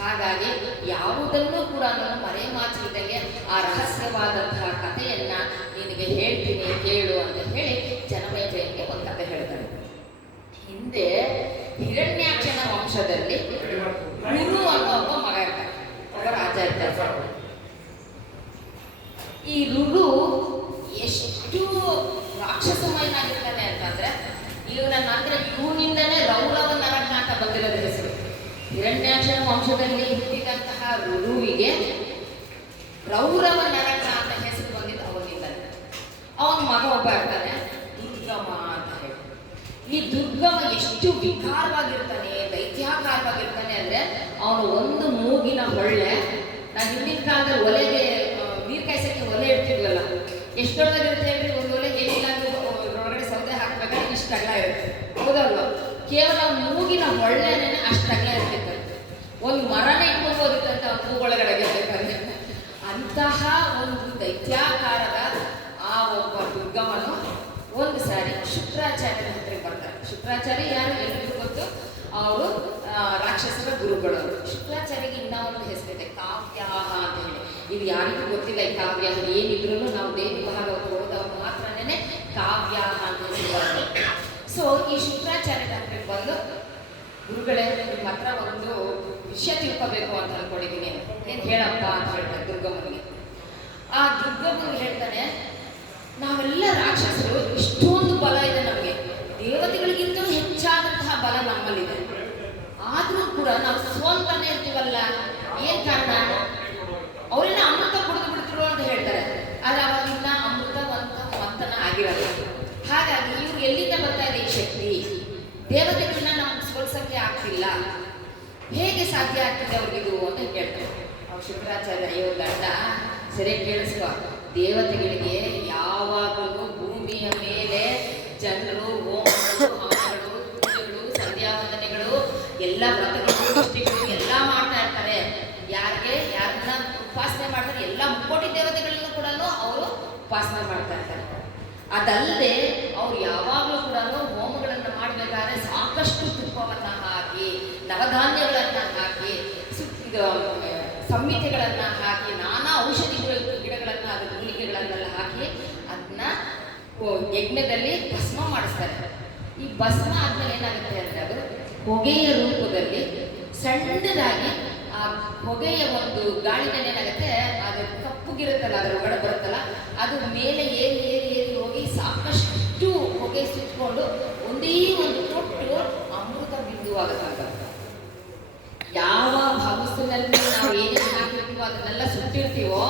ಹಾಗಾಗಿ ಯಾವುದನ್ನು ಕೂಡ ಮರೆಮಾಚಿದಂಗೆ ಆ ರಹಸ್ಯವಾದಂತಹ ಕಥೆಯನ್ನ ನಿನಗೆ ಹೇಳ್ತೀನಿ ಕೇಳು ಅಂತ ಹೇಳಿ ಜನಮೇಜಯನಿಗೆ ಒಂದು ಕಥೆ ಹೇಳ್ತಾರೆ. ಹಿಂದೆ ಹಿರಣ್ಯಾಕ್ಷನ ವಂಶದಲ್ಲಿ ಗುರು ಅನ್ನೋ ಒಬ್ಬ ಮಗ ಇರ್ತಾರೆ, ಒಬ್ಬ ರಾಜ ಇರ್ತಾರೆ. ಈ ರುರು ಎಷ್ಟು ರಾಕ್ಷಸಮಯನಾಗಿರ್ತಾನೆ ಅಂತಂದ್ರೆ, ಇವನಿಂದನೇ ರೌರವ ನರಕ ಅಂತ ಬಂದಿರೋದು ಹೆಸರು. ಹಿರಣ್ಯಾಕ್ಷನ ವಂಶದಲ್ಲಿ ಹುಟ್ಟಿದಂತಹ ರುರುವಿಗೆ ರೌರವ ನರಕ ಅಂತ ಹೆಸರು ಬಂದಿದ್ದು ಅವನಿಂದಲೇ. ಅವನ ಮಗ ಒಬ್ಬ ಇರ್ತಾನೆ, ದುರ್ಗಮ ಅಂತ ಹೇಳಿ. ಈ ದುರ್ಗಮ ಎಷ್ಟು ವಿಕಾರವಾಗಿರ್ತಾನೆ, ದೈತ್ಯಾಕಾರವಾಗಿರ್ತಾನೆ ಅಂದ್ರೆ, ಅವನು ಒಂದು ಮೂಗಿನ ಹೊಳ್ಳೆ. ನಾನು ಹಿಂದಿನ ಕಾಲದಲ್ಲಿ ಒಲೆಗೆ ನೀರು ಕಾಯಿಸಕ್ಕೆ ಒಲೆ ಇಡ್ತಿದ್ವಲ್ಲ, ಎಷ್ಟೊಳಗಿರುತ್ತೆ ಅಂದ್ರೆ ಒಂದು ಒಲೆ ಏನಿಲ್ಲ ಒಳಗಡೆ ಸೌದೆ ಹಾಕ್ಬೇಕಾದ್ರೆ ಇಷ್ಟು ಅಗಲ ಇರುತ್ತೆ, ಹೌದಲ್ವ? ಕೇವಲ ಮೂಗಿನ ಹೊಳ್ಳೆನೇ ಅಷ್ಟು ಅಗಲ ಇರ್ತಿತ್ತು. ಒಂದು ಮರನ ಇಟ್ಕೋಬೋದಿತ್ತಂತ ಮೂಗೊಳಗಡೆ ಇರ್ಬೇಕಾದ್ರೆ. ಅಂತಹ ಒಂದು ದೈತ್ಯಾಕಾರದ ಆ ಒಬ್ಬ ದುರ್ಗಮನು ಒಂದು ಸಾರಿ ಶುಕ್ರಾಚಾರ್ಯರ ಹತ್ರಕ್ಕೆ ಬರ್ತಾರೆ. ಶುಕ್ರಾಚಾರ್ಯ ಯಾರು ಎಲ್ರಿಗೂ ಗೊತ್ತು, ಅವರು ರಾಕ್ಷಸರ ಗುರುಗಳು. ಶುಕ್ರಾಚಾರ್ಯಗೆ ಇನ್ನೂ ಒಂದು ಹೆಸರಿದೆ, ಕಾವ್ಯಾಹ ಅಂತ ಹೇಳಿ. ಇದು ಯಾರಿಗೂ ಗೊತ್ತಿಲ್ಲ ಈ ಕಾವ್ಯಾಹ ಏನಿದ್ರು ನಾವು ದೇವಿ ಭಾಗವತ ಓದೋರು ಮಾತ್ರನೇ ಕಾವ್ಯಾಹ ಅಂತ ಹೇಳ್ತಾರೆ. ಸೊ ಈ ಶುಕ್ರಾಚಾರ್ಯರ ಹತ್ರಕ್ಕೆ ಬಂದು, ಗುರುಗಳೇ ನಿಮ್ಮ ಹತ್ರ ಒಂದು ವಿಷಯ ತಿಳ್ಕೋಬೇಕು ಅಂತ ಅನ್ಕೊಂಡಿದ್ದೀನಿ, ಏನು ಹೇಳಪ್ಪ ಅಂತ ಹೇಳ್ತಾರೆ ದುರ್ಗಮ್ಮನಿಗೆ. ಆ ದುರ್ಗಮ್ಮನಿಗೆ ಹೇಳ್ತಾನೆ, ನಾವೆಲ್ಲ ರಾಕ್ಷಸರು, ಇಷ್ಟೊಂದು ಬಲ ಇದೆ ನಮಗೆ, ದೇವತೆಗಳಿಗಿಂತಲೂ ಹೆಚ್ಚಾದಂತಹ ಬಲ ನಮ್ಮಲ್ಲಿದೆ. ಆದರೂ ಕೂಡ ನಾವು ಸೋಲ್ತಾನೆ ಇರ್ತೀವಲ್ಲ, ಏನು ಕಾರಣ? ಅವರೆಲ್ಲ ಅಮೃತ ಕುಡಿದು ಬಿಡ್ತಿರು ಅಂತ ಹೇಳ್ತಾರೆ. ಆದರೆ ಅವಾಗಿನ್ನ ಮಂಥನ ಆಗಿರಲ್ಲ. ಹಾಗಾಗಿ ಇವ್ರು ಎಲ್ಲಿಂದ ಬರ್ತಾ ಇದೆ ಈ ಶಕ್ತಿ? ದೇವತೆಗಳನ್ನ ನಮ್ಗೆ ಸೋಲ್ಸಕ್ಕೆ ಆಗ್ತಿಲ್ಲ, ಹೇಗೆ ಸಾಧ್ಯ ಆಗ್ತಿದೆ ಅವ್ರಿಗಿದು ಅಂತ ಕೇಳ್ತಾರೆ. ಅವ್ರು ಶುಕ್ರಾಚಾರ್ಯ, ಅಯ್ಯೋ ಗಂಡ ಸರಿಯಾಗಿ ಕೇಳಿಸ್ಕೊ, ದೇವತೆಗಳಿಗೆ ಯಾವಾಗಲೂ ಭೂಮಿಯ ಮೇಲೆ ಜನರು ಹೋಮಗಳು, ಹವನಗಳು, ಪೂಜೆಗಳು, ಸಂಧ್ಯಾವಂದನೆಗಳು, ಎಲ್ಲ ವ್ರತಗಳು, ದೃಷ್ಟಿಗಳು ಎಲ್ಲ ಮಾಡ್ತಾ ಇರ್ತಾರೆ. ಯಾರನ್ನ ಉಪಾಸನೆ ಮಾಡ್ತಾರೆ, ಎಲ್ಲ ಮುಕ್ಕೋಟಿ ದೇವತೆಗಳನ್ನು ಕೂಡ ಅವರು ಉಪಾಸನೆ ಮಾಡ್ತಾ ಇರ್ತಾರೆ. ಅದಲ್ಲದೆ ಅವ್ರು ಯಾವಾಗಲೂ ಕೂಡ ಹೋಮಗಳನ್ನು ಮಾಡಬೇಕಾದ್ರೆ ಸಾಕಷ್ಟು ತುಪ್ಪವನ್ನು ಹಾಕಿ, ನವಧಾನ್ಯಗಳನ್ನು ಹಾಕಿ, ಸಂಹಿತೆಗಳನ್ನು ಹಾಕಿ, ನಾನಾ ಔಷಧಿ ಗಿಡಗಳನ್ನು, ಅದು ಮೂಲಿಕೆಗಳನ್ನೆಲ್ಲ ಹಾಕಿ ಅದನ್ನ ಯಜ್ಞದಲ್ಲಿ ಭಸ್ಮ ಮಾಡಿಸ್ತಾರೆ. ಈ ಭಸ್ಮ ಆದ್ಮೇಲೆ ಏನಾಗುತ್ತೆ ಅಂದರೆ, ಅದು ಹೊಗೆಯ ರೂಪದಲ್ಲಿ ಸಣ್ಣದಾಗಿ ಆ ಹೊಗೆಯ ಒಂದು ಗಾಳಿನಲ್ಲಿ ಏನಾಗುತ್ತೆ, ಅದು ಕಪ್ಪುಗಿರುತ್ತಲ್ಲ, ಅದರ ಒಳಗಡೆ ಬರುತ್ತಲ್ಲ, ಅದು ಮೇಲೆ ಏರಿ ಏರಿ ಏರಿ ಹೋಗಿ ಸಾಕಷ್ಟು ಹೊಗೆ ಸುತ್ತಕೊಂಡು ಒಂದೇ ಒಂದು ತೊಟ್ಟು ಅಮೃತ ಬಿಂದುವಾಗುತ್ತೆ. ಯಾವ ಹವಸಿನಲ್ಲಿ ನಾವು ಏನೇನು ಹಾಕಿರ್ತೀವೋ ಅದನ್ನೆಲ್ಲ ಸುಟ್ಟಿರ್ತೀವೋ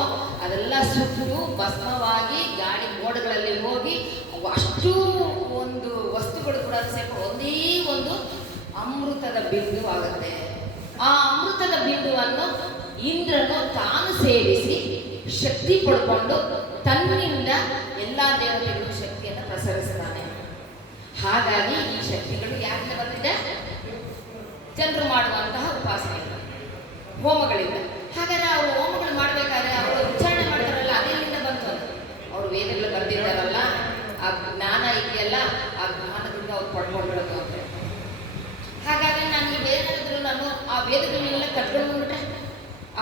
ಅದೆಲ್ಲ ಸುಟ್ಟು ಭಸ್ಮವಾಗಿ ಗಾಳಿ ಮೋಡಗಳಲ್ಲಿ ಹೋಗಿ ಅಷ್ಟು ಒಂದು ವಸ್ತುಗಳು ಕೂಡ ಸೇರ್ಕೊಂಡು ಒಂದೇ ಒಂದು ಅಮೃತದ ಬಿಂದು ಆಗುತ್ತೆ. ಆ ಅಮೃತದ ಬಿಂದುವನ್ನು ಇಂದ್ರನು ತಾನು ಸೇವಿಸಿ ಶಕ್ತಿ ಪಡ್ಕೊಂಡು ತನ್ನಿಂದ ಎಲ್ಲ ದೇವತೆಗಳು ಶಕ್ತಿಯನ್ನು ಪ್ರಸರಿಸ್ತಾನೆ. ಹಾಗಾಗಿ ಈ ಶಕ್ತಿಗಳು ಯಾರಿಂದ ಬಂದಿದೆ? ಜನರು ಮಾಡುವಂತಹ ಉಪಾಸನೆಗಳು, ಹೋಮಗಳಿಂದ. ಹಾಗಾದ್ರೆ ಅವರು ಹೋಮಗಳು ಮಾಡಬೇಕಾದ್ರೆ ಅವರು ಉಚ್ಚಾರಣೆ ಮಾಡ್ತಾರಲ್ಲ, ಅದೆಲ್ಲಿಂದ ಬಂತು? ಅವರು ವೇದಗಳು ಬಂದಿದ್ದಾರಲ್ಲ, ಆ ಜ್ಞಾನ ಇದೆಯಲ್ಲ, ಆ ಜ್ಞಾನದಿಂದ ಅವ್ರು ಪಡ್ಕೊಂಡ್ಬಿಡೋದು ಅಂತ. ಹಾಗಾದ್ರೆ ನಾನು ಈ ವೇದಗಳಿದ್ರು ನಾನು ಆ ವೇದಗಳನ್ನೆಲ್ಲ ಕಟ್ಕೊಂಡು ಬಂದ್ಬಿಟ್ರೆ,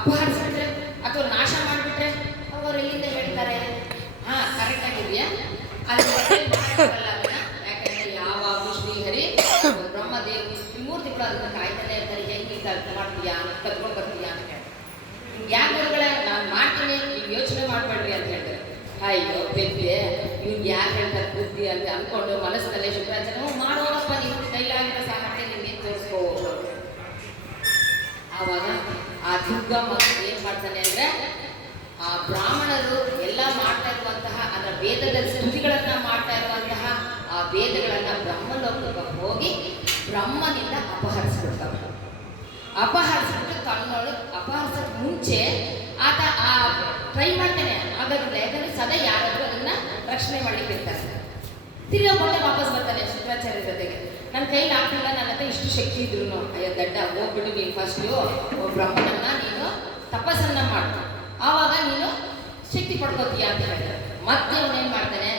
ಅಪಹರಿಸ್ಬಿಟ್ರೆ ಅಥವಾ ನಾಶ ಮಾಡಿಬಿಟ್ರೆ ಅವ್ರು ಎಲ್ಲಿಂದ ಹೇಳ್ತಾರೆ? ಕರೆಕ್ಟ್ ಆಗಿದೆಯಾ? ಯಾಕಂದ್ರೆ ಯಾವಾಗಲೂ ಶ್ರೀಹರಿ ಬ್ರಹ್ಮದೇವ್ ತ್ರಿಮೂರ್ತಿಗಳು ಅದನ್ನ ಕಾಯ್ತಾನೆ ಇರ್ತಾರೆ. ಹೆಂಗೆ ಕಲ್ತ ಮಾಡ್ತೀಯಾ, ಕತ್ಕೊಂಡು ಬರ್ತೀಯಾ ಅಂತ ಹೇಳ್ತಾರೆ. ಯಾಕೆ ಗುರುಗಳೇ ನಾನು ಮಾಡ್ತೀನಿ, ನೀವು ಯೋಚನೆ ಮಾಡಬೇಡ್ರಿ ಅಂತ ಹೇಳ್ತಾರೆ. ಅಯ್ಯೋ ಬೆದ್ದೆ, ಇವ್ಗೆ ಯಾರು ಹೇಳ್ತಾರೆ ಬುದ್ಧಿ ಅಂತ ಅಂದ್ಕೊಂಡು ಮನಸ್ಸಿನಲ್ಲೇ ಶುಕ್ರಾಚಾರ್ಯ ಮಾಡೋಣಪ್ಪ, ನೀವು ಕೈಲಾಗಿರೋ ಸಾಮರ್ಥ್ಯ ನಿಮ್ಗೆ ತೋರಿಸ್ಕೋ. ಆವಾಗ ಆ ದುರ್ಗಮ್ಮ ಏನ್ ಮಾಡ್ತಾನೆ ಅಂದ್ರೆ, ಆ ಬ್ರಾಹ್ಮಣರು ಎಲ್ಲ ಮಾಡ್ತಾ ಇರುವಂತಹ ಅದರ ವೇದದ ಸ್ತುತಿಗಳನ್ನ ಮಾಡ್ತಾ ಇರುವಂತಹ ಆ ವೇದಗಳನ್ನ ಬ್ರಹ್ಮಲೋಕಕ್ಕೆ ಹೋಗಿ ಬ್ರಹ್ಮನಿಂದ ಅಪಹರಿಸ್ಬಿಡ್ತಾರೆ. ಅಪಹರಿಸ್ಬಿಟ್ಟು ತನ್ನೋಳು ಅಪಹರಿಸೋಕೆ ಮುಂಚೆ ಆತ ಆ ಟ್ರೈ ಮಾಡ್ತಾನೆ, ಆಗೋದಿಲ್ಲ. ಯಾಕಂದ್ರೆ ಸದಾ ಯಾರಾದ್ರೂ ಅದನ್ನ ರಕ್ಷಣೆ ಮಾಡ್ಲಿಕ್ಕೆ ಇರ್ತಾರೆ. ತಿರ್ಗಾ ಮತ್ತೆ ವಾಪಸ್ ಬರ್ತಾನೆ ಶುಕ್ರಾಚಾರ್ಯ ಜೊತೆಗೆ. ನನ್ನ ಕೈಲಿ ಆಗ್ತಿಲ್ಲ, ನನ್ನ ಹತ್ರ ಇಷ್ಟು ಶಕ್ತಿ ಇದ್ರು, ಅಯ್ಯೋ ದಡ್ಡ ಹೋಗ್ಬಿಟ್ಟು ನೀನು ಫಸ್ಟು ಬ್ರಹ್ಮನನ್ನ ನೀನು ತಪಸ್ಸನ್ನ ಮಾಡು, ಆವಾಗ ನೀನು ಶಕ್ತಿ ಪಡ್ಕೋತೀಯ ಅಂತ ಹೇಳ್ತಾರೆ. ಮತ್ತೆ ಅವನೇನ್ ಮಾಡ್ತಾನೆ,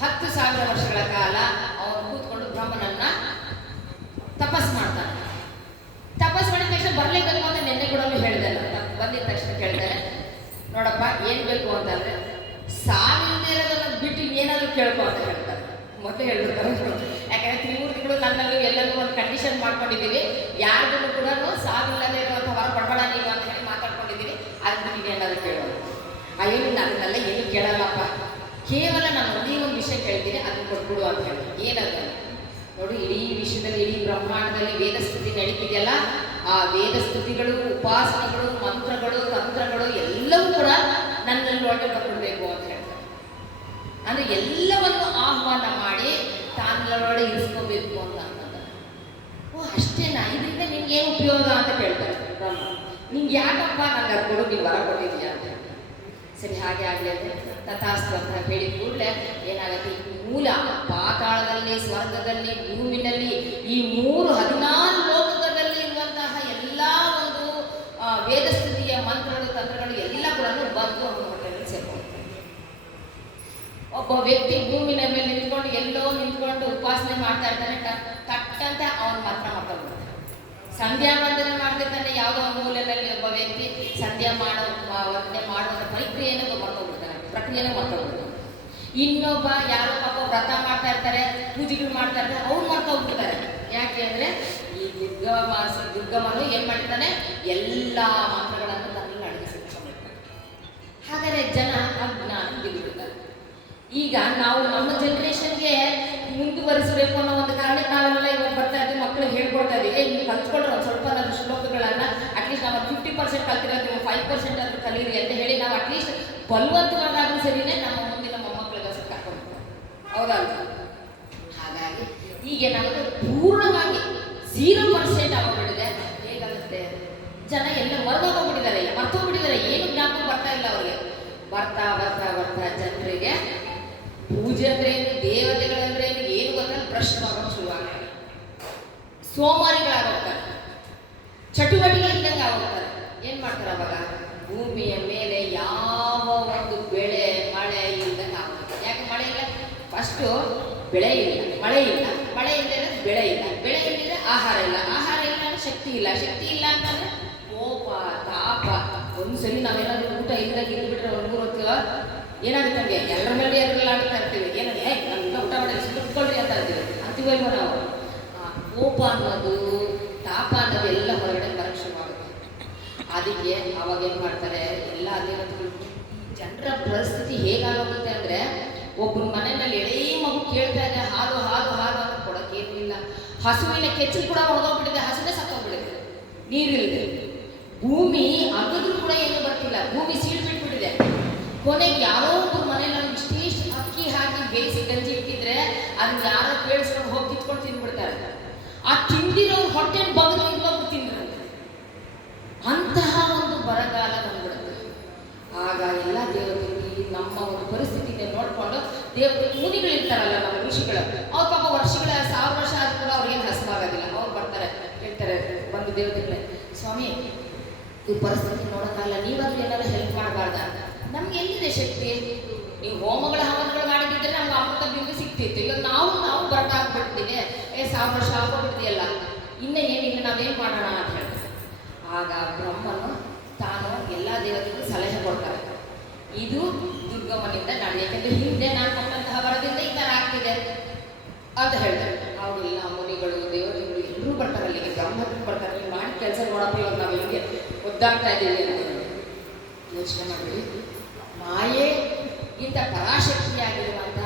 10,000 ವರ್ಷಗಳ ಕಾಲ ಅವನು ಕೂತ್ಕೊಂಡು ಬ್ರಹ್ಮನನ್ನ ತಪಸ್ ಮಾಡ್ತಾನೆ. ತಪಸ್ ಮಾಡಿದ ತಕ್ಷಣ ಬರ್ಲೇಬೇಕು ಅಂತ ನೆನ್ನೆ ಕೂಡ ಹೇಳಿದಲ್ಲ, ಬಂದಿದ ತಕ್ಷಣ ಕೇಳ್ತಾರೆ, ನೋಡಪ್ಪ ಏನ್ ಬೇಕು ಅಂತಂದ್ರೆ ಸಾವಿಲ್ಲದೆ ಇರೋದನ್ನ ಬಿಟ್ಟು ಏನಾದ್ರು ಕೇಳ್ಕೊ ಅಂತ ಹೇಳ್ತಾರೆ. ಮತ್ತೆ ಹೇಳ್ಬಿಡ್ತಾರೆ. ಯಾಕಂದ್ರೆ ತ್ರಿಮೂರ್ತಿಗಳು ನನ್ನಲ್ಲೂ ಎಲ್ಲರೂ ಒಂದು ಕಂಡೀಷನ್ ಮಾಡ್ಕೊಂಡಿದ್ದೀವಿ, ಯಾರಿಗೂ ಕೂಡ ಸಾವಿಲ್ಲದೆ ಇರುವಂಥ ಹೊರ ಪಡ್ಬೇಡ ನೀವು ಅಂತ ಹೇಳಿ ಮಾತಾಡ್ಕೊಂಡಿದ್ದೀವಿ. ಅದನ್ನ ನೀನು ಏನಾದ್ರು ಕೇಳೋದು. ಅಯ್ಯೋ ನನ್ನೆಲ್ಲ ಏನು ಕೇಳಲ್ಲಪ್ಪ, ಕೇವಲ ನಾನು ಒಂದೇ ಒಂದು ವಿಷಯ ಕೇಳ್ತೀನಿ, ಅದನ್ನ ಕೊಟ್ಬಿಡು ಅಂತ ಹೇಳಿ. ಏನದು ನೋಡಿ, ಇಡೀ ವಿಶ್ವದಲ್ಲಿ ಇಡೀ ಬ್ರಹ್ಮಾಂಡದಲ್ಲಿ ವೇದ ಸ್ತುತಿ ನಡೀತಿದೆಯಲ್ಲ, ಆ ವೇದ ಸ್ತುತಿಗಳು, ಉಪಾಸನೆಗಳು, ಮಂತ್ರಗಳು, ತಂತ್ರಗಳು ಎಲ್ಲವೂ ಕೂಡ ನನ್ನಲ್ಲಿ ಒಳಗೆ ಬರ್ಕೊಳ್ಬೇಕು ಅಂತ ಹೇಳ್ತಾರೆ. ಅಂದ್ರೆ ಎಲ್ಲವನ್ನು ಆಹ್ವಾನ ಮಾಡಿ ತಾನೊಳಗಡೆ ಇರಿಸ್ಕೋಬೇಕು ಅಂತ ಅನ್ನೋದು. ಅಷ್ಟೇನಾ? ಇದರಿಂದ ನಿಮ್ಗೆ ಏನು ಉಪಯೋಗ ಅಂತ ಕೇಳ್ತಾರೆ ಬ್ರಹ್ಮ. ನಿಂಗೆ ಯಾಕಪ್ಪ ನಂಗೆ ಅದು ಕೊಡು, ನೀವು ವರ ಕೊಟ್ಟಿದ್ದೀಯಾ ಅಂತ ಹೇಳ್ತಾರೆ. ಸರಿ, ಹಾಗೆ ಆಗಲಿ ಅಂತ ತಥಾಸ್ತು ಅಂತ ಹೇಳಿದ ಕೂಡಲೇ ಏನಾಗುತ್ತೆ, ಈ ಮೂಲ ಪಾತಾಳದಲ್ಲಿ, ಸ್ವರ್ಗದಲ್ಲಿ, ಭೂಮಿನಲ್ಲಿ, ಈ 14 ಲೋಕದಲ್ಲಿ ಇರುವಂತಹ ಎಲ್ಲ ಒಂದು ವೇದಸ್ಥಿತಿಯ ಮಂತ್ರಗಳು, ತಂತ್ರಗಳು ಎಲ್ಲ ಕೂಡ ಬಂದು ಅವನ ಹೊಟ್ಟೆಯಲ್ಲಿ ಸೇರ್ಕೊಳ್ತಾರೆ. ಒಬ್ಬ ವ್ಯಕ್ತಿ ಭೂಮಿನ ಮೇಲೆ ನಿಂತ್ಕೊಂಡು ಎಲ್ಲೋ ನಿಂತ್ಕೊಂಡು ಉಪಾಸನೆ ಮಾಡ್ತಾ ಇರ್ತಾನೆ, ತಟ್ಟಂತ ಅವನ ಮಾತ್ರ ಮಾತಾಡ್ಬಿಡ್ತಾನೆ. ಸಂಧ್ಯಾ ವಂದನೆ ಮಾಡ್ತಿರ್ತಾನೆ ಯಾವುದೋ ಒಂದು ಮೂಲೆಯಲ್ಲಿ ಒಬ್ಬ ವ್ಯಕ್ತಿ ಸಂಧ್ಯಾ ವಂದನೆ ಮಾಡುವಂಥ ಪ್ರಕ್ರಿಯೆಯನ್ನು ಮರ್ತೋಗ್ಬಿಡ್ತಾನೆ. ಇನ್ನೊಬ್ಬ ಯಾರೋ ಪಾಪ ವ್ರತ ಮಾಡ್ತಾ ಇರ್ತಾರೆ, ಪೂಜೆಗಳು ಮಾಡ್ತಾ ಇರ್ತಾರೆ, ಅವ್ರು ಮರ್ತೋಗ್ಬಿಡ್ತಾರೆ. ಯಾಕೆ ಅಂದ್ರೆ ಈ ದುರ್ಗಮನು ಏನ್ ಮಾಡ್ತಾನೆ, ಎಲ್ಲ ಮಂತ್ರಗಳನ್ನು ತನ್ನಲ್ಲಿ ಅಡಗಿಸಿಟ್ಕೊಂಡಿರ್ತಾನೆ. ಹಾಗಾದ್ರೆ ಜನ ಅಜ್ಞಾನ ಬಿದ್ದುಬಿಡ್ತಾರೆ. ಈಗ ನಾವು ನಮ್ಮ ಜನರೇಷನ್ಗೆ ಮುಂದುವರಿಸಬೇಕು ಅನ್ನೋ ಒಂದು ಕಾರಣಕ್ಕೆ ನಾವೆಲ್ಲ ಇವಾಗ ಬರ್ತಾ ಇದ್ದೀವಿ, ಮಕ್ಕಳಿಗೆ ಹೇಳ್ಕೊಡ್ತಾ ಇದ್ದೀವಿ, ನೀವು ಕಲ್ತ್ಕೊಂಡ್ರೆ ಒಂದು ಸ್ವಲ್ಪ ನನ್ನ ಶ್ಲೋಕಗಳನ್ನ ಅಟ್ಲೀಸ್ಟ್ ನಾವು 50% ಕಲ್ತಿರೋದು, ನೀವು 5% ಆದ್ರೂ ಕಲೀರಿ ಅಂತ ಹೇಳಿ ನಾವು ಅಟ್ಲೀಸ್ಟ್ ಬಲವಂತವಾದಾದ್ರೂ ಸರಿನೇ ನಮ್ಮ ಮುಂದಿನ ಮೊಮ್ಮಕ್ಕಳಿಗೆ ಕರ್ಕೊಂಡು, ಹೌದಲ್ಲ? ಹಾಗಾಗಿ ಈಗೇನಾಗುತ್ತೆ, ಪೂರ್ಣವಾಗಿ 0% ಆಗೋಗ್ಬಿಟ್ಟಿದೆ. ಹೇಗಾಗುತ್ತೆ, ಜನ ಎಲ್ಲ ಮರ್ತೋಗ್ಬಿಟ್ಟಿದ್ದಾರೆ, ಏನು ಜ್ಞಾಪಕ ಬರ್ತಾ ಇಲ್ಲ ಅವ್ರಿಗೆ. ಬರ್ತಾ ಬರ್ತಾ ಬರ್ತಾ ಜನರಿಗೆ ಪೂಜೆ ಅಂದ್ರೆ ಏನು, ದೇವತೆಗಳಂದ್ರೆ ಏನು ಗೊತ್ತಲ್ಲ, ಪ್ರಶ್ನೆ ಮಾಡೋದು ಶುರುವಾಗ್ತಾರೆ. ಸೋಮಾರಿಗಳಾಗೋಗ್ತಾರೆ, ಚಟುವಟಿಕೆ ಇದ್ದಂಗೆ ಆಗೋಗ್ತಾರೆ. ಏನ್ ಮಾಡ್ತಾರೆ ಅವಾಗ? ಭೂಮಿಯ ಮೇಲೆ ಯಾವ ಒಂದು ಬೆಳೆ ಮಳೆ ಇಲ್ದಂಗೆ ಆಗುತ್ತೆ. ಯಾಕೆ ಮಳೆ ಇಲ್ಲ? ಫಸ್ಟು ಬೆಳೆ ಇಲ್ಲ, ಮಳೆ ಇಲ್ಲ, ಮಳೆ ಇಲ್ಲದೆ ಬೆಳೆ ಇಲ್ಲ, ಬೆಳೆ ಇಲ್ಲದೆ ಆಹಾರ ಇಲ್ಲ, ಆಹಾರ ಇಲ್ಲ ಅಂದ್ರೆ ಶಕ್ತಿ ಇಲ್ಲ, ಶಕ್ತಿ ಇಲ್ಲ ಅಂತಂದ್ರೆ ಕೋಪ, ತಾಪ. ಒಂದ್ಸಲಿ ನಾವೇನಾದ್ರೂ ಊಟ ಇದ್ದಾಗ ಇದ್ಬಿಟ್ರೆ ಒಂದು 3 ಹೊತ್ತು ಏನಾಗುತ್ತೆ ನಮಗೆ, ಎಲ್ಲರ ಮೇಲೆ ಆಡ್ತಾ ಇರ್ತೀವಿ. ಏನಂದ್ರೆ ನಮ್ಗೆ ಊಟ ಮಾಡಿ ಕುತ್ಕೊಳ್ರಿ ಅಂತ ಅಂತೀವಲ್ವ ನಾವು. ಕೋಪ ಅನ್ನೋದು, ತಾಪ ಅನ್ನೋದು ಎಲ್ಲ ಹೊರಗಡೆ ಬರಕ್ಕೆ ಶುರುವಾಗುತ್ತೆ. ಅದಕ್ಕೆ ಅವಾಗ ಏನು ಮಾಡ್ತಾರೆ, ಎಲ್ಲ ದೇವತೆಗಳು. ಜನರ ಪರಿಸ್ಥಿತಿ ಹೇಗಾಗುತ್ತೆ ಅಂದರೆ, ಒಬ್ಬನ ಮನೆಯಲ್ಲಿ ಎಳೇ ಮಗು ಕೇಳ್ತಾ ಇದೆ, ಹಾಲು ಹಾಲು ಹಾಲು ಅಂತ ಕೊಡೋಕ್ಕೇನೂ ಇಲ್ಲ. ಹಸುವಿನ ಕೆಚ್ಚು ಕೂಡ ಹೊಡೆದೋಗ್ಬಿಟ್ಟಿದೆ, ಹಸುನೇ ಸತ್ತೋಗ್ಬಿಟ್ಟಿದೆ, ನೀರಿಲ್ಲದೆ. ಭೂಮಿ ಅಗದ್ರೂ ಕೂಡ ಏನು ಬರ್ತಿಲ್ಲ, ಭೂಮಿ ಸೀಳ್ಬಿಟ್ಬಿಟ್ಟಿದೆ. ಕೊನೆಗೆ ಯಾರೋ ಒಬ್ಬರು ಮನೇಲಿ ನಮ್ಗೆ ಇಷ್ಟಿಷ್ಟು ಅಕ್ಕಿ ಹಾಕಿ ಬೇಯಿಸಿ ಗಂಜಿ ಇಟ್ಟಿದ್ರೆ ಅದನ್ನ ಯಾರೋ ಕೇಳಿಸ್ಕೊಂಡು ಹೋಗಿ ಕಿತ್ಕೊಂಡು ತಿಂದ್ಬಿಡ್ತಾರೆ. ಆ ತಿಂದಿರೋರು ಹೊಟ್ಟೆ ಬಗ್ದು ಇನ್ನೊಬ್ರು ತಿಂದ್ರಂತೆ. ಅಂತಹ ಒಂದು ಬರಗಾಲ ಬಂದ್ಬಿಡುತ್ತೆ. ಆಗ ಎಲ್ಲ ದೇವತೆಗಳು ಈ ನಮ್ಮ ಒಂದು ಪರಿಸ್ಥಿತಿನ ನೋಡಿಕೊಂಡು ಮುನಿಗಳಿರ್ತಾರಲ್ಲ ನಮ್ಮ ಋಷಿಗಳು, ಅವ್ರ ಪಾಪ ವರ್ಷಗಳ 1000 ವರ್ಷ ಆದ್ರೂ ಕೂಡ ಅವ್ರಿಗೇನು ಹಸುವಾಗೋದಿಲ್ಲ. ಅವ್ರು ಬರ್ತಾರೆ, ಹೇಳ್ತಾರೆ ಬಂದು ದೇವತೆಗಳೇ, ಸ್ವಾಮಿ ಈ ಪರಿಸ್ಥಿತಿ ನೋಡೋಕ್ಕಲ್ಲ, ನೀವಾದ್ರೂ ಏನಾದ್ರು ಹೆಲ್ಪ್ ಮಾಡಬಾರ್ದ? ನಮ್ಗೆ ಎಲ್ಲಿದೆ ಶಕ್ತಿ? ನೀವು ಹೋಮಗಳ ಹವನಗಳು ಮಾಡಿದ್ರೆ ನಮ್ಗೆ ಅಮೃತ ಬಿಂದು ಸಿಗ್ತಿತ್ತು. ಈಗ ನಾವು ಬರಟಾಗ್ಬಿಡ್ತೀವಿ, 1000 ವರ್ಷ ಆಗೋಗ್ಬಿಡ್ತೀಯಲ್ಲ, ಇನ್ನೂ ಏನಿಲ್ಲ, ನಾವೇನು ಮಾಡೋಣ ಅಂತ ಹೇಳ್ತಾರೆ. ಆಗ ಬ್ರಹ್ಮನು ತಾನು ಎಲ್ಲ ದೇವತೆಗಳು ಸಲಹೆ ಕೊಡ್ತಾರೆ, ಇದು ದುರ್ಗಮ್ಮನಿಂದ ನಾನು, ಯಾಕೆಂದರೆ ಹಿಂದೆ ನಾನು ಕೊಟ್ಟಂತಹ ವರದಿಂದ ಈ ಥರ ಆಗ್ತಿದೆ ಅಂತ ಹೇಳ್ತಾರೆ. ಅವರೆಲ್ಲ ಮುನಿಗಳು ದೇವತೆಗಳು ಎಲ್ಲರೂ ಬರ್ತಾರೆ ಅಲ್ಲಿಗೆ, ಬ್ರಹ್ಮರು ಬರ್ತಾರೆ. ನೀವು ಮಾಡಿ ಕೆಲಸ ನೋಡಪ್ಪ, ಇವಾಗ ನಾವು ಹಿಂಗೆ ಒದ್ದಾಡ್ತಾ ಇದ್ದೀವಿ ಅಂತ ಯೋಚನೆ ಮಾಡಿ, ಮಾಯೆ ಇಂಥ ಪರಾಶಕ್ತಿಯಾಗಿರುವಂಥ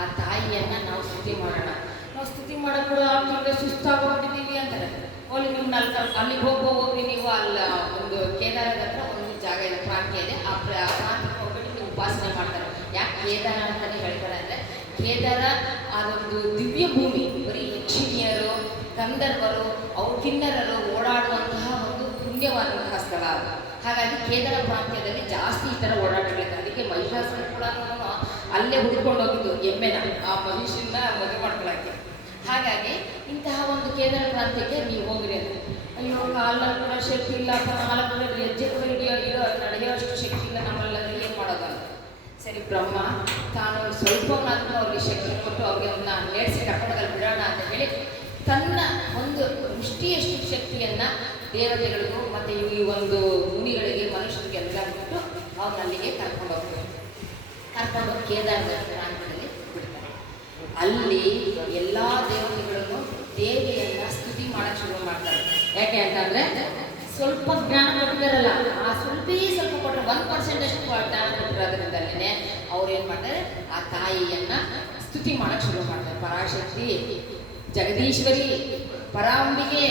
ಆ ತಾಯಿಯನ್ನು ನಾವು ಸ್ತುತಿ ಮಾಡೋಣ. ನಾವು ಸ್ತುತಿ ಮಾಡೋಕ್ಕೆ ಕೂಡ ಆಗ್ತಿದ್ರೆ ಸುಸ್ತಾಗೋಗ್ಬಿಟ್ಟಿದ್ದೀವಿ ಅಂತಾರೆ. ಅಲ್ಲಿ ನೀವು ಅಲ್ಲಿಗೆ ಹೋಗ್ರಿ, ನೀವು ಅಲ್ಲ ಒಂದು ಕೇದಾರದ ಹತ್ರ ಒಂದು ಜಾಗ ಇದೆ, ಪ್ರಾಂತ್ಯ ಇದೆ, ಆ ಪ್ರಾಂತ್ಯಕ್ಕೆ ಹೋಗ್ಬಿಟ್ಟು ನೀವು ಉಪಾಸನೆ ಮಾಡ್ತಾರೆ. ಯಾಕೆ ಕೇದಾರ ಅಂತಲೇ ಹೇಳ್ತಾರೆ ಅಂದರೆ, ಕೇದಾರ ಅದೊಂದು ದಿವ್ಯ ಭೂಮಿ, ಬರೀ ಯಕ್ಷಿಣಿಯರು, ಗಂಧರ್ವರು, ಅವ್ರು ಕಿನ್ನರರು ಓಡಾಡುವಂತಹ ಒಂದು ಪುಣ್ಯವಾದಂತಹ ಸ್ಥಳ ಅದು. ಹಾಗಾಗಿ ಕೇದಾರ ಪ್ರಾಂತ್ಯದಲ್ಲಿ ಜಾಸ್ತಿ ಈ ಥರ ಓಡಾಡಬೇಕು. ಅದಕ್ಕೆ ಮಹಿಷಾಸುರ ಕೂಡ ಅಲ್ಲೇ ಹುಡ್ಕೊಂಡು ಹೋಗಿದ್ದು ಎಮ್ಮೆನ, ಆ ಮಹಿಷನ್ನ ಮದುವೆ ಮಾಡ್ಕೊಳ್ಳೋಕ್ಕೆ. ಹಾಗಾಗಿ ಇಂತಹ ಒಂದು ಕೇದಾರ ಪ್ರಾಂತ್ಯಕ್ಕೆ ನೀವು ಹೋಗ್ರಿ ಅಂತ. ಅಯ್ಯೋ, ಕಾಲಲ್ಲಿ ಕೂಡ ಶಕ್ತಿ ಇಲ್ಲ, ನಾಲ್ಕು ಕೂಡ ಹೆಜ್ಜೆ ಕೂಡ ನಡೆಯೋಷ್ಟು ಶಕ್ತಿ ಇಲ್ಲ ನಮ್ಮಲ್ಲಾದ್ರೆ ಏನು ಮಾಡೋದು ಅಂತ. ಸರಿ, ಬ್ರಹ್ಮ ತಾನು ಸ್ವಲ್ಪನಾದ್ರೂ ಅವ್ರಿಗೆ ಶಕ್ತಿ ಕೊಟ್ಟು ಅವ್ರಿಗೆ ಅವನ್ನ ನೇಡಿಸಿ ಕರ್ಕೊಂಡಲ್ಲಿ ಬಿಡೋಣ ಅಂತ ಹೇಳಿ ತನ್ನ ಒಂದು ಮುಷ್ಟಿಯಷ್ಟು ಶಕ್ತಿಯನ್ನು ದೇವತೆಗಳಿಗೂ ಮತ್ತು ಈ ಒಂದು ಮುನಿಗಳಿಗೆ, ಮನುಷ್ಯರಿಗೆ ಎಲ್ಲ ಬಿಟ್ಟು ಅವ್ರನ್ನಲ್ಲಿಗೆ ಕರ್ಕೊಂಡು ಹೋಗ್ತಾರೆ. ಕರ್ಕೊಂಡು ಕೇದಾರದ ಪ್ರಾಂತ್ಯದಲ್ಲಿ ಬಿಡ್ತಾರೆ. ಅಲ್ಲಿ ಎಲ್ಲ ದೇವತೆಗಳನ್ನು ದೇವಿಯನ್ನು ಸ್ತುತಿ ಮಾಡೋಕ್ಕೆ ಶುರು ಮಾಡ್ತಾರೆ. ಯಾಕೆ ಅಂತಂದರೆ, ಸ್ವಲ್ಪ ಜ್ಞಾನ ಕೊಟ್ಟಿದ್ದಾರಲ್ಲ, ಆ ಸ್ವಲ್ಪ ಕೊಟ್ಟರೆ 1% ಅಷ್ಟು ಜ್ಞಾನ ಕೊಟ್ಟಿರೋದ್ರಿಂದಲೇ ಅವ್ರು ಏನು ಮಾಡ್ತಾರೆ, ಆ ತಾಯಿಯನ್ನು ಸ್ತುತಿ ಮಾಡೋಕ್ಕೆ ಶುರು ಮಾಡ್ತಾರೆ. ಪರಾಶಕ್ತಿ, ಜಗದೀಶ್ವರಿ, ಪರಾಂಬಿಗೆ,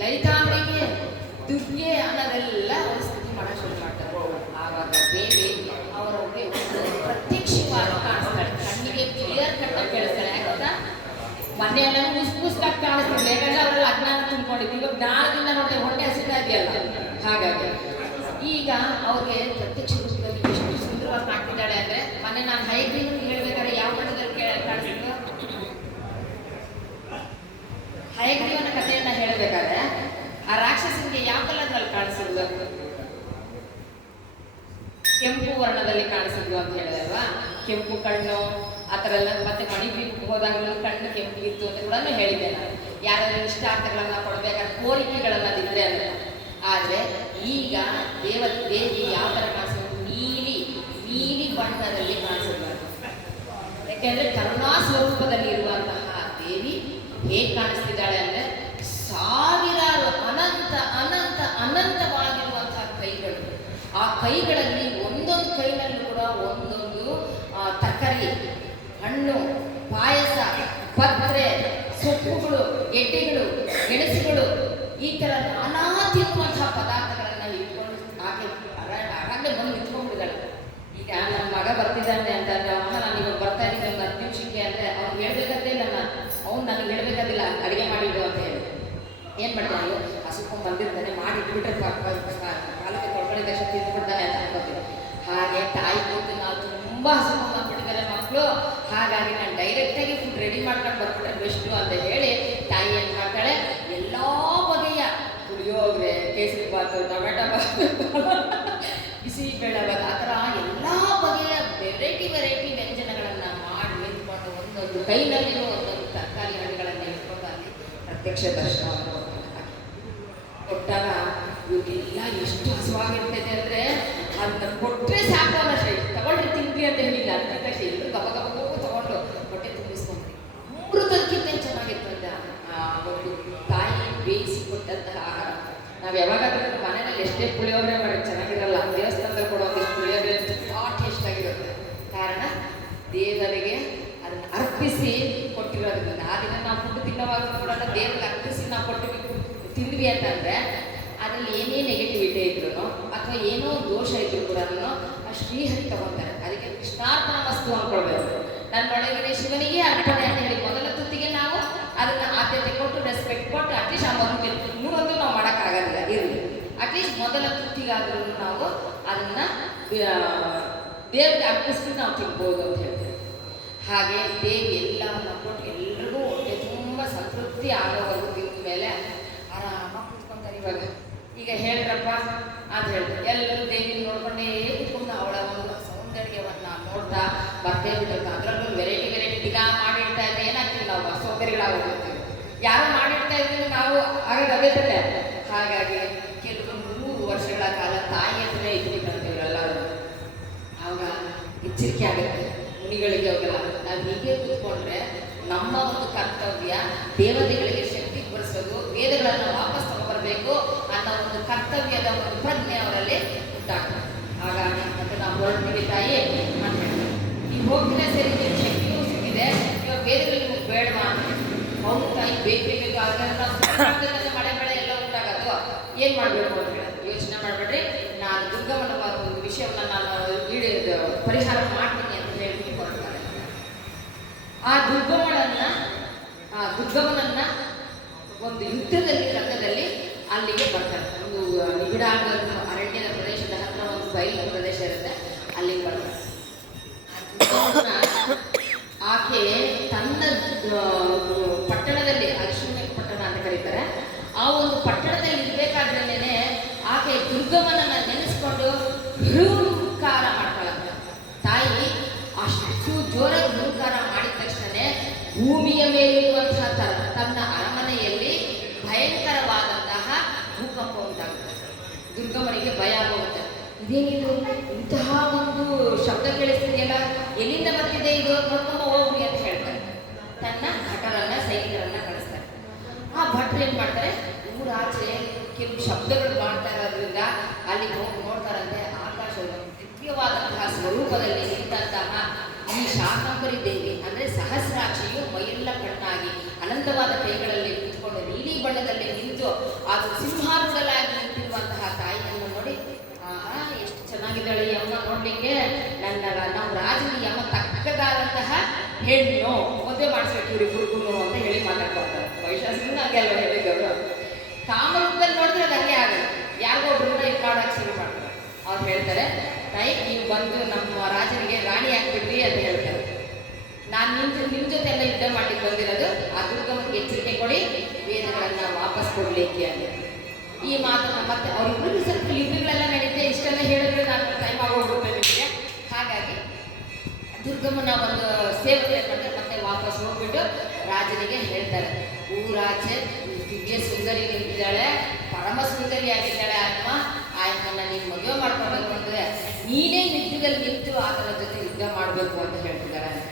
ಲಲಿತಾಂಬಿಗೆ, ದುರ್ಗೆ ಅನ್ನೋದೆಲ್ಲ ಅವರು ಸ್ತುತಿ ಮಾಡೋಕ್ಕೆ ಶುರು ಮಾಡ್ತಾರೆ. ಆವಾಗ ದೇವಿ ಅವರವ್ರಿಗೆ ಪ್ರತ್ಯಕ್ಷವಾಗಿ ಕಾಣಿಸ್ತಾಳೆ, ಕಣ್ಣಿಗೆ ಕ್ಲಿಯರ್ ಕಟ್ಟಾಗಿ ಕೇಳಿಸ್ತಾಳೆ. ಯಾಕಂದ್ರೆ ಮೊನ್ನೆ ಎಲ್ಲ ಮುಸ್ಕಾಗಿ ಕಾಣಿಸ್ತಿಲ್ಲ, ಯಾಕಂದ್ರೆ ಅವರೆಲ್ಲ ಅಜ್ಞಾನ ತುಂಬಿಕೊಂಡಿದ್ದು. ಇವಾಗ ಜ್ಞಾನದಿಂದ ನೋಡಿ ಹೊಟ್ಟೆ ಹಸಿತಾ ಇದೆಯಲ್ಲ, ಹಾಗಾಗಿ ಈಗ ಅವ್ರಿಗೆ ಪ್ರತ್ಯಕ್ಷ ರೂಪದಲ್ಲಿ ಎಷ್ಟು ಸುಂದರವಾಗಿ ಕಾಣ್ತಿದ್ದಾಳೆ ಅಂದರೆ, ಮೊನ್ನೆ ನಾನು ಹೈಗ್ರೀವ್ ಹೇಳ್ಬೇಕಾದ್ರೆ ಯಾವ ಬಣ್ಣದಲ್ಲಿ ಕಾಣಿಸ್ತಿದ್ದು, ಹಯಗ್ರೀವನ ಕಥೆಯನ್ನು ಹೇಳಬೇಕಾದ್ರೆ ಆ ರಾಕ್ಷಸನಿಗೆ ಯಾವ ಕಲರ್ನಲ್ಲಿ ಕಾಣಿಸಿದ್ಲು? ಕೆಂಪು ವರ್ಣದಲ್ಲಿ ಕಾಣಿಸಿದ್ಲು ಅಂತ ಹೇಳಿದಲ್ವಾ. ಕೆಂಪು ಕಣ್ಣು ಆ ಥರ ಎಲ್ಲ. ಮತ್ತೆ ಮಣಿದ್ವೀಪಕ್ಕೆ ಹೋದಾಗಲೂ ಕಣ್ಣು ಕೆಂಪಿಗಿತ್ತು ಅಂತ ಕೂಡ ಹೇಳಿದ್ದೆ ನಾನು. ಯಾರಾದ್ರೂ ಇಷ್ಟಾರ್ಥಗಳನ್ನು ಕೊಡಬೇಕಾದ್ರೆ ಕೋರಿಕೆಗಳನ್ನು ಇದ್ರೆ ಅಂತ. ಆದರೆ ಈಗ ದೇವಿ ಯಾವ ಥರ ಕಾಣಿಸೋದು? ನೀಲಿ ಬಣ್ಣದಲ್ಲಿ ಕಾಣಿಸಬಾರ್ದು. ಯಾಕೆಂದರೆ ಕರುಣಾ ಸ್ವರೂಪದಲ್ಲಿ ಇರುವಂತಹ ದೇವಿ ಹೇಗೆ ಕಾಣಿಸ್ತಿದ್ದಾಳೆ ಅಂದರೆ, ಸಾವಿರಾರು ಅನಂತವಾಗಿರುವಂತಹ ಕೈಗಳು. ಆ ಕೈಗಳಲ್ಲಿ ಒಂದೊಂದು ಕೈನಲ್ಲೂ ಕೂಡ ಒಂದೊಂದು ತರಕಾರಿ, ಹಣ್ಣು, ಪಾಯಸ, ಪತ್ರೆ, ಸೊಪ್ಪುಗಳು, ಗೆಡ್ಡೆಗಳು, ಗೆಣಸುಗಳು, ಈ ಥರ ನಾನಾ ತಿನ್ನುವಂತಹ ಪದಾರ್ಥಗಳನ್ನು ಇಟ್ಕೊಂಡು ಆಗಾಗಲೇ ಬಂದು ನಿಂತ್ಕೊಂಡ್ಬಿಟ್ಟಿದ್ದಾಳೆ. ಈಗ ನನ್ನ ಮಗ ಬರ್ತಿದ್ದಾನೆ ಅಂತಂದರೆ, ಅಮ್ಮ ನಾನು ಇವಾಗ ಬರ್ತಾ ಇದ್ದೀನಿ ಒಂದು 10 ನಿಮಿಷಕ್ಕೆ ಅಂದರೆ ಅವ್ನು ಹೇಳ್ಬೇಕಾದ್ರೆ ಅವ್ನು ನನಗೆ ಹೇಳ್ಬೇಕಾದಿಲ್ಲ ಅಡುಗೆ ಮಾಡಿದ್ದು ಅಂತ ಹೇಳಿ. ಏನು ಮಾಡ್ತಾನೆ, ಹಸುಕೊಂಡು ಬಂದಿರ್ತಾನೆ, ಮಾಡಿ ಇಟ್ಬಿಟ್ರೆ ಕಾಲಕ್ಕೆ ತೊಳ್ಕೊಳ್ಳಿದ ಶಕ್ತಿ ಇಟ್ಬಿಡ್ತಾನೆ ಅಂತ ಅನ್ಕೋತೀವಿ. ಹಾಗೆ ತಾಯಿ ಕೂತು ನಾವು ತುಂಬ ಹಸುಕೊಂಡು ಬಂದ್ಬಿಟ್ಟಿದ್ದಾರೆ ಮಕ್ಕಳು, ಹಾಗಾಗಿ ನಾನು ಡೈರೆಕ್ಟಾಗಿ ಫುಡ್ ರೆಡಿ ಮಾಡ್ಕೊಂಡು ಬರ್ಬಿಟ್ರೆ ಬೆಸ್ಟು ಅಂತ ಹೇಳಿ ತಾಯಿ ಏನು ಮಾಡ್ತಾಳೆ, ಎಲ್ಲ ಬಗೆಯ ಪುಳಿಯೋಗರೆ, ಕೇಸರಿ ಬಾತು, ಟೊಮೆಟೊ ಬಾತು, ಬಿಸಿ ಬೇಳೆ ಬಾತು, ಆ ಥರ ಎಲ್ಲ ಬಗೆಯ ವೆರೈಟಿ ವ್ಯಂಜನಗಳನ್ನು ಮಾಡಿ ನಿಂತ್ಕೊಂಡು ಒಂದೊಂದು ಕೈನಲ್ಲಿರೋ ಒಂದೊಂದು ತರಕಾರಿ ಹಣ್ಣುಗಳನ್ನು ಇಟ್ಕೊಂಡು ಅಲ್ಲಿ ಪ್ರತ್ಯಕ್ಷ ದರ್ಶನವನ್ನು ಕೊಟ್ಟಾಗ ಇವರಿಗೆಲ್ಲ ಎಷ್ಟು ಹಸುವಾಗಿರ್ತೈತೆ ಅಂದರೆ, ಅದನ್ನ ಕೊಟ್ಟರೆ ಸಾಕು ಅನ್ನೋಷ್ಟೇ. ತಗೊಂಡ್ರೆ ತಿನ್ರಿ ಅಂತ ಹೇಳಿಲ್ಲ, ಅದಕ್ಕೆ ಎಲ್ಲರೂ ಗಬ ತಗೊಂಡು ಹೊಟ್ಟೆ ತುಂಬಿಸ್ಕೊಂಡ್ರಿ. ಅಮೃತಕ್ಕಿಂತ ಚೆನ್ನಾಗಿರ್ತಂತ ಆ ಒಂದು ತಾಯಿ ಬೇಯಿಸಿ ಕೊಟ್ಟಂತಹ ಆಹಾರ. ನಾವು ಯಾವಾಗಾದ್ರೂ ಮನೆಯಲ್ಲಿ ಎಷ್ಟೇ ಪುಳಿಯೋಗರೆ ಮಾಡಿ ಚೆನ್ನಾಗಿರಲ್ಲ, ದೇವಸ್ಥಾನದಲ್ಲಿ ಕೊಡೋದಿಷ್ಟು ಪುಳಿಯೋಗರೆ ಭಾಳ ಟೇಸ್ಟ್ ಆಗಿರುತ್ತೆ. ಕಾರಣ ದೇವರಿಗೆ ಅದನ್ನು ಅರ್ಪಿಸಿ ಕೊಟ್ಟಿರೋದ್ರಿಂದ. ಆ ದಿನ ನಾವು ಫುಡ್ ತಿನ್ನೋವಾಗ ಕೂಡ ದೇವರಿಗೆ ಅರ್ಪಿಸಿ ನಾವು ತಿಂದ್ವಿ ಅಂತಂದರೆ ಅದರಲ್ಲಿ ಏನೇ ನೆಗೆಟಿವಿಟಿ ಇದ್ರು ಅಥವಾ ಏನೋ ದೋಷ ಇದ್ರು ಕೂಡ ಆ ಶ್ರೀಹರಿ ತಗೊತಾರೆ. ಅದಕ್ಕೆ ಕೃಷ್ಣಾರ್ಪಣ ವಸ್ತು ಅಂದ್ಕೊಳ್ಬೇಕು. ನನ್ನ ಒಳಗಿನ ಶಿವನಿಗೆ ಅರ್ಪಣೆ ಅಂತ ಹೇಳಿ ಮೊದಲ ತುತ್ತಿಗೆ ನಾವು ಅದನ್ನು ಆದ್ಯತೆ ಕೊಟ್ಟು ರೆಸ್ಪೆಕ್ಟ್ ಕೊಟ್ಟು ಅಟ್ಲೀಸ್ಟ್ ಆ ಮಗುಗೆ ಇನ್ನೂರೊಂದು ನಾವು ಮಾಡೋಕ್ಕಾಗೋದಿಲ್ಲ, ಇರಲಿ ಅಟ್ಲೀಸ್ಟ್ ಮೊದಲ ತುತ್ತಿಗಾದ್ರೂ ನಾವು ಅದನ್ನು ದೇವ್ರಿಗೆ ಅರ್ಪಿಸ್ಬಿಟ್ಟು ನಾವು ತಿನ್ಬೋದು ಅಂತ ಹೇಳ್ತಾರೆ. ಹಾಗೆ ದೇವಿ ಎಲ್ಲವನ್ನು ಕೊಟ್ಟು ಎಲ್ರಿಗೂ ಹೊಟ್ಟೆ ತುಂಬ ಸಂತೃಪ್ತಿ ಆಗೋವರೆಗೂ ತಿಂದ ಮೇಲೆ ಆರಾಮಾಗಿ ಕೂತ್ಕೊಂತಾರೆ. ಈಗ ಹೇಳ್ರಪ್ಪ ಅಂತ ಹೇಳ್ತಾರೆ. ಎಲ್ಲರೂ ದೇವಿನ ನೋಡ್ಕೊಂಡೇ ಕೂತ್ಕೊಂಡು ಅವಳ ಒಂದು ಸೌಂದರ್ಯವನ್ನು ನೋಡ್ತಾ ಬರ್ತೇ ಬಿಟ್ಟಿರ್ತಾರೆ. ಅದರಲ್ಲೂ ವೆರೈಟಿ ದಿನ ಮಾಡಿಡ್ತಾ ಇದ್ರೆ ಏನಾಗ್ತೀವಿ ನಾವು ಸೌಂದರ್ಯಗಳಾಗೋಗ್ತೀವಿ. ಯಾರು ಮಾಡಿಡ್ತಾ ಇದ್ರೆ ನಾವು ಆಗೋದು ಅದೇ ತಾನೆ. ಹಾಗಾಗಿ ಕೆಲವು 100 ವರ್ಷಗಳ ಕಾಲ ತಾಯಿ ಹತ್ರನೇ ಇದ್ಬಿಟ್ಟಿರ್ತೀವಿ ಎಲ್ಲರೂ. ಆವಾಗ ಎಚ್ಚರಿಕೆ ಆಗುತ್ತೆ ಮುನಿಗಳಿಗೆ. ಅವೆಲ್ಲ ನಾವು ಹೀಗೆ ಕೂತ್ಕೊಂಡ್ರೆ ನಮ್ಮ ಒಂದು ಕರ್ತವ್ಯ ದೇವತೆಗಳಿಗೆ ಶಕ್ತಿ ಬರೆಸೋದು, ವೇದಗಳನ್ನು ವಾಪಸ್ ತಗೊಂಡ್ಬರ್ಬೇಕು ಅನ್ನೋ ಒಂದು ಕರ್ತವ್ಯದ ಒಂದು ಪ್ರಜ್ಞೆ ಅವರಲ್ಲಿ ಉಂಟಾಗ್ತದೆ. ಹಾಗಾಗಿ ಮತ್ತೆ ನಾವು ಹೊರಡ್ತೀವಿ ತಾಯಿ ಅಂತ ಹೇಳ್ತಾರೆ. ಈ ಹೋಗ್ತಿನ ಸರಿ ಶಕ್ತಿಯೂ ಸಿಕ್ಕಿದೆ, ಇವಾಗ ವೇದಗಳು ನಿಮಗೆ ಬೇಡವಾ? ಹೌದು ತಾಯಿ, ಬೇಕು ಅದೆಲ್ಲ ಮಳೆ ಬೆಳೆ ಎಲ್ಲ ಉಂಟಾಗೋದು ಏನು ಮಾಡಬೇಕು ಅಂತ ಹೇಳಿ ಯೋಚನೆ ಮಾಡಬೇಡ್ರಿ. ನಾನು ದುರ್ಗಮನ ಒಂದು ವಿಷಯವನ್ನು ನಾನು ಪರಿಹಾರ ಮಾಡ್ತೀನಿ ಅಂತ ಹೇಳಿ ಹೊರಡ್ತಾರೆ. ಆ ದುರ್ಗಮನನ್ನ ಒಂದು ಯುದ್ಧದಲ್ಲಿ ರಂಗದಲ್ಲಿ ಅಲ್ಲಿಗೆ ಬರ್ತಾರೆ. ಒಂದು ನಿಬಿಡಾಗ ಅರಣ್ಯದ ಪ್ರದೇಶದ ಹತ್ರ ಒಂದು ಬಯಲು ಪ್ರದೇಶ ಇರುತ್ತೆ, ಅಲ್ಲಿಗೆ ಬರ್ತಾರೆ. ಆಕೆ ತನ್ನ ಪಟ್ಟಣದಲ್ಲಿ, ಅಶ್ವಿನಿ ಪಟ್ಟಣ ಅಂತ ಕರೀತಾರೆ, ಆ ಒಂದು ಪಟ್ಟಣದಲ್ಲಿ ಇರಬೇಕಾದ್ರೇನೆ ಆಕೆ ದುರ್ಗಮನನ್ನ ನೆನೆಸ್ಕೊಂಡು ಹೃಂಕಾರ ಮಾಡ್ಕೊಳ್ಳೋದು. ತಾಯಿ ಅಷ್ಟು ಜೋರಾಗಿ ಹೃಂಕಾರ ಮಾಡಿದ ತಕ್ಷಣವೇ ಭೂಮಿಯ ಮೇಲಿರುವಂತಹ ತನ್ನ ಅರಮನೆಯಲ್ಲಿ ಭಯಂಕರವಾದಂತಹ ಭೂಕಂಪ ಉಂಟಾಗುತ್ತೆ. ದುರ್ಗಮನಿಗೆ ಭಯ ಆಗೋಗುತ್ತೆ. ಇದೇನಿದು, ಇಂತಹ ಒಂದು ಶಬ್ದ ಕೇಳಿಸ್ತಿದೆಯಲ್ಲ, ಎಲ್ಲಿಂದ ಬರ್ತಿದೆ ಇದು, ನೋಡ್ಕೊಂಡು ಹೋಗ್ರಿ ಅಂತ ಹೇಳ್ತಾರೆ. ತನ್ನ ಭಟರನ್ನ ಸೈನಿಕರನ್ನ ಕಳಿಸ್ತಾರೆ. ಆ ಭಟ್ರು ಏನ್ ಮಾಡ್ತಾರೆ, ಊರಾಚೆ ಕೆಲವು ಶಬ್ದಗಳು ಮಾಡ್ತಾ ಇರೋದ್ರಿಂದ ಅಲ್ಲಿ ಹೋಗಿ ನೋಡ್ತಾರಂತೆ. ಆಕಾಶದ ದಿವ್ಯವಾದಂತಹ ಸ್ವರೂಪದಲ್ಲಿ ನಿಂತಹ ಈ ಶಾಕಂಬರಿ ದೇವಿ ಅಂದ್ರೆ ಸಹಸ್ರಾಕ್ಷಿಯು ಮೈಯೆಲ್ಲ ಕಣ್ಣಾಗಿ ಅನಂತವಾದ ಕೈಗಳಲ್ಲಿ ನಿಂತ್ಕೊಂಡು ನೀಲಿ ಬಣ್ಣದಲ್ಲಿ ನಿಂತು ಅದು ಸಿಂಹಾರೂಢಲಾಗಿ ನಿಂತಿರುವಂತಹ ತಾಯಿಯನ್ನು ನೋಡಿ, ಆಹಾ ಎಷ್ಟು ಚೆನ್ನಾಗಿದ್ದಾಳೆ ಈ ಅಮ್ಮ ನೋಡ್ಲಿಕ್ಕೆ, ನಮ್ಮ ರಾಜನ ಈ ಅಮ್ಮ ತಕ್ಕದಾದಂತಹ ಹೆಣ್ಣು, ಮದುವೆ ಮಾಡಿಸ್ಬೇಕು ಇವರಿಬ್ಬರಿಗೂ ಅಂತ ಹೇಳಿ ಮಾತಾಡ್ಕೊಳ್ತಾರೆ. ವೈಶಾಸ್ತ್ರನ ಹಂಗೆ ಅಲ್ವ ಹೇಳಿದವರು. ಕಾಮರೂಪದಲ್ಲಿ ನೋಡಿದ್ರೆ ಅದು ಹಂಗೆ ಆಗುತ್ತೆ. ಯಾರಿಗೊಬ್ರನ್ನ ಇದು ಮಾಡೋಕೆ ಶುರು ಮಾಡ್ತಾರೆ. ಅವ್ರು ಹೇಳ್ತಾರೆ, ತಾಯಿ ನೀವು ಬಂದು ನಮ್ಮ ರಾಜನಿಗೆ ರಾಣಿ ಆಗ್ಬಿಡ್ರಿ ಅಂತ ಹೇಳ್ತಾರೆ. ನಾನು ನಿಮ್ಮ ಜೊತೆ ಎಲ್ಲ ಯುದ್ಧ ಮಾಡ್ಲಿಕ್ಕೆ ಬಂದಿರೋದು, ಆ ದುರ್ಗಮ್ಮಗೆ ಎಚ್ಚರಿಕೆ ಕೊಡಿ, ವೇದಗಳನ್ನ ವಾಪಸ್ ಕೊಡ್ಲಿಕ್ಕೆ ಅಂತ. ಈ ಮಾತನ್ನ ಮತ್ತೆ ಅವ್ರಿಬ್ರಿಗೂ ಸ್ವಲ್ಪ ಯುದ್ಧಗಳೆಲ್ಲ ನಡೀತೆ. ಇಷ್ಟೆಲ್ಲ ಹೇಳಿದ್ರೆ ನಾನು ಟೈಮ್ ಆಗೋಗ್ಬಿಡುತ್ತೆ ನಿಮಗೆ. ಹಾಗಾಗಿ ದುರ್ಗಮ್ಮನ ಒಂದು ಸೇವೆ ಪಟ್ಟೆ ಮತ್ತೆ ವಾಪಸ್ ಹೋಗ್ಬಿಟ್ಟು ರಾಜನಿಗೆ ಹೇಳ್ತಾರೆ, ಊರಾಚೆ ದಿವ್ಯ ಸುಂದರಿ ನಿಂತಿದ್ದಾಳೆ, ಪರಮ ಸುಂದರಿ ಆಗಿದ್ದಾಳೆ ಅಮ್ಮ, ಆಯ್ತನ್ನ ನೀನು ಮದುವೆ ಮಾಡ್ಕೊಳ್ಬೇಕು ಅಂದ್ರೆ ನೀನೇ ಯುದ್ಧದಲ್ಲಿ ನಿಂತು ಆತನ ಜೊತೆ ಯುದ್ಧ ಮಾಡಬೇಕು ಅಂತ ಹೇಳ್ತಿದ್ದಾಳೆ ಅಂತ.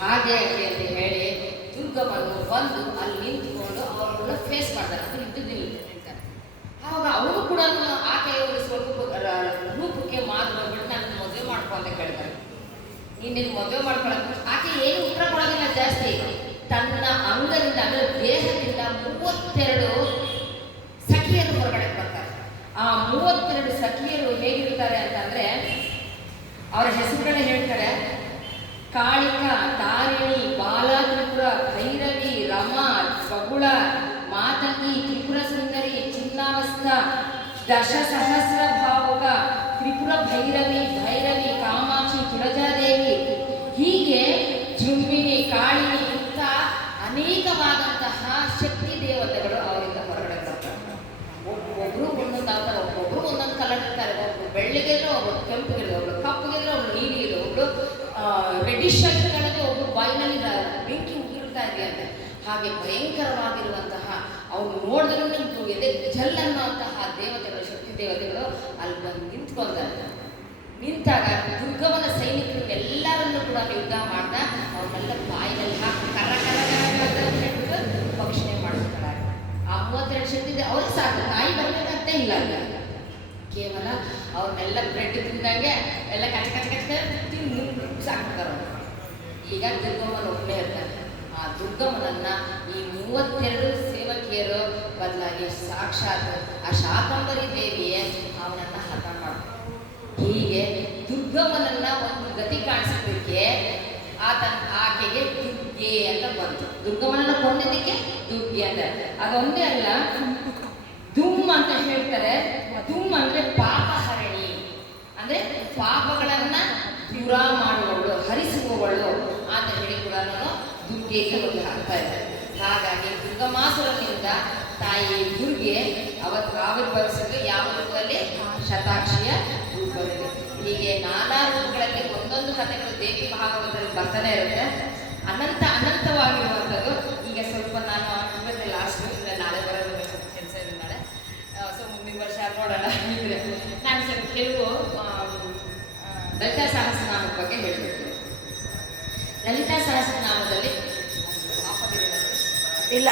ಹಾಗೆ ಅಂತ ಹೇಳಿ ದುರ್ಗಮ್ಮನು ಬಂದು ಅಲ್ಲಿ ನಿಂತುಕೊಂಡು ಅವರನ್ನ ಫೇಸ್ ಮಾಡ್ತಾರೆ. ಅದು ಯುದ್ಧದಲ್ಲಿ ಹೇಳ್ತಾರೆ. ಆವಾಗ ಅವರು ಕೂಡ ಆಕೆಯ ಸ್ವರೂಪ ರೂಪಕ್ಕೆ ಮಾತು ಹೋಗ್ಬಿಟ್ಟು ನನ್ನ ಮದುವೆ ಮಾಡ್ಕೊ ಅಂತ ಕೇಳ್ತಾರೆ. ನೀನು ಮದುವೆ ಮಾಡ್ಕೊಳಕ್ಕೆ ಆಕೆ ಏನು ಉತ್ತರ ಕೊಡೋದಿಲ್ಲ ಜಾಸ್ತಿ. ತನ್ನ ಅಂಗದಿಂದ ಅಂದ್ರೆ ದೇಹದಿಂದ 32 ಸಖಿಯರು ಹೊರಗಡೆ ಬರ್ತಾರೆ. ಆ 32 ಸಖಿಯರು ಹೇಗಿರ್ತಾರೆ ಅಂತಂದ್ರೆ ಅವರ ಹೆಸರುಗಳನ್ನ ಹೇಳ್ತಾರೆ. ಕಾಳಿಕ, ತಾರಿಣಿ, ಬಾಲ ತ್ರಿಪುರ, ಭೈರವಿ, ರಮಾ, ಬಗುಳ, ಮಾತಂಗಿ, ತ್ರಿಪುರ ಸುಂದರಿ, ಚಿನ್ನಾವಸ್ಥ, ದಶಸಹಸ್ರ ಭಾವುಕ, ತ್ರಿಪುರ ಭೈರವಿ, ಕಾಮಾಕ್ಷಿ, ತುಳಜಾದೇವಿ, ಹೀಗೆ ಜೃಂಬಿಣಿ, ಕಾಳಿನಿ ಇಂಥ ಅನೇಕವಾದಂತಹ ಶಕ್ತಿ ದೇವತೆಗಳು ಅವರಿಂದ ಹೊರಗಡೆ ಬರ್ತಾರೆ. ಒಬ್ಬೊಬ್ರು ಒಂದೊಂದು ಅವತಾರ, ಒಬ್ಬೊಬ್ರು ಒಂದೊಂದು ಕಲರ್ ಇರ್ತಾರೆ. ಒಬ್ರು ಬೆಳ್ಳಿಗೆದ್ರೆ, ಒಬ್ರು ಕೆಂಪುಗಿದ್ರೆ, ಒಬ್ರು ಕಪ್ಪುಗಿದ್ರೆ, ಒಬ್ರು ನೀಲಿ ಇದೆ, ಒಬ್ರು ರೆಡಿಶ್ ಆಗಿರ್ತಾರೆ, ಒಬ್ರು ಬಾಯಿನಲ್ಲಿ ಬೆಂಕಿ ಉಗಿರ್ತಾ ಇದೆಯಂತೆ. ಹಾಗೆ ಭಯಂಕರವಾಗಿರುವಂತಹ ಅವ್ರು ನೋಡಿದ್ರೆ ಎದೆ ಜಲ್ ಅನ್ನುವಂತಹ ದೇವತೆಗಳು, ಶಕ್ತಿ ದೇವತೆಗಳು ಅಲ್ಲಿ ಬಂದು ನಿಂತ್ಕೊಂತಾರೆ. ನಿಂತಾಗ ದುರ್ಗಮನ ಸೈನಿಕರನ್ನೆಲ್ಲರನ್ನು ಕೂಡ ಯುದ್ಧ ಮಾಡ್ತಾ ಅವ್ರನ್ನೆಲ್ಲ ಬಾಯಿನಲ್ಲಿ ಹಾಕಿ ಕರ ಹೇಳ್ಬಿಟ್ಟು ಭಕ್ಷಣೆ ಮಾಡಿಸ್ತಾರೆ. ಆ 32 ಶಕ್ತಿ ಅವ್ರಿಗೆ ಸಾಕು, ತಾಯಿ ಬರಬೇಕಂತ ಇಲ್ಲ. ಕೇವಲ ಅವ್ರನ್ನೆಲ್ಲ ಬ್ರೆಡ್ ತಿಂದಂಗೆ ಎಲ್ಲ ಕಚ ತಿಂದು ಸಾಕ್ತಾರೆ. ಈಗ ದುರ್ಗಮ್ಮನ ಒಬ್ಬನೇ ಇರ್ತಾರೆ. ಆ ದುರ್ಗಮ್ಮನನ್ನ ಈ 32 ಸೇವಕಿಯರು ಬದಲಾಗಿ ಸಾಕ್ಷಾತ್ ಆ ಶಾಕಂಬರಿ ದೇವಿಯೇ ಅವನನ್ನ ಹತ ಮಾಡ್ತಾರೆ. ಹೀಗೆ ದುರ್ಗಮ್ಮನನ್ನ ಒಂದು ಗತಿ ಕಾಣಿಸೋದಕ್ಕೆ ಆಕೆಗೆ ದುರ್ಗೆ ಅಂತ ಬಂತು. ದುರ್ಗಮ್ಮನನ್ನ ಕೊಂದಿದ್ದಕ್ಕೆ ದುರ್ಗೆ ಅಂತ. ಅದೊಂದೇ ಅಲ್ಲ, ದುಮ್ ಅಂತ ಹೇಳ್ತಾರೆ. ದುಮ್ ಅಂದ್ರೆ ಪಾಪಹರಣಿ ಅಂದ್ರೆ ಪಾಪಗಳನ್ನ ದೂರ ಮಾಡುವವಳು, ಹರಿಸುವವಳು ಅಂತ ಹೇಳಿ ಕೂಡ ದುರ್ಗೆಗೆ ಒಂದು ಅರ್ಥ ಇದೆ. ಹಾಗಾಗಿ ದುರ್ಗಮಾಸುರನಿಂದ ತಾಯಿ ದುರ್ಗೆ ಆವಿರ್ಭವಿಸಿದ್ದು ಯಾವ ರೂಪದಲ್ಲಿ? ಶತಾಕ್ಷಿಯ ರೂಪದಲ್ಲಿ. ಹೀಗೆ ನಾನಾ ರೂಪಗಳಲ್ಲಿ ಒಂದೊಂದು ಕಥೆಗಳು ದೇವಿ ಭಾಗವತದಲ್ಲಿ ಬರ್ತಾನೆ ಇರುತ್ತೆ. ಅನಂತವಾಗಿರುವಂಥದ್ದು. ಈಗ ಸ್ವಲ್ಪ ನಾನು ಇವತ್ತೇ ಲಾಸ್ಟ್, ನಾಳೆ ಬರೋದು ಕೆಲಸ ಇದೆ ನಾಳೆ. ಸೊ ಮುಂದಿನ ವರ್ಷ ನೋಡೋಣ. ಇದ್ರೆ ನಾನು ಸ್ವಲ್ಪ ಕೆಲವು ಲಲಿತಾ ಸಹಸ್ರನಾಮದ ಬಗ್ಗೆ ಹೇಳಬೇಕು. ಲಲಿತಾ ಸಹಸ್ರನಾಮದಲ್ಲಿ ಇಲ್ಲ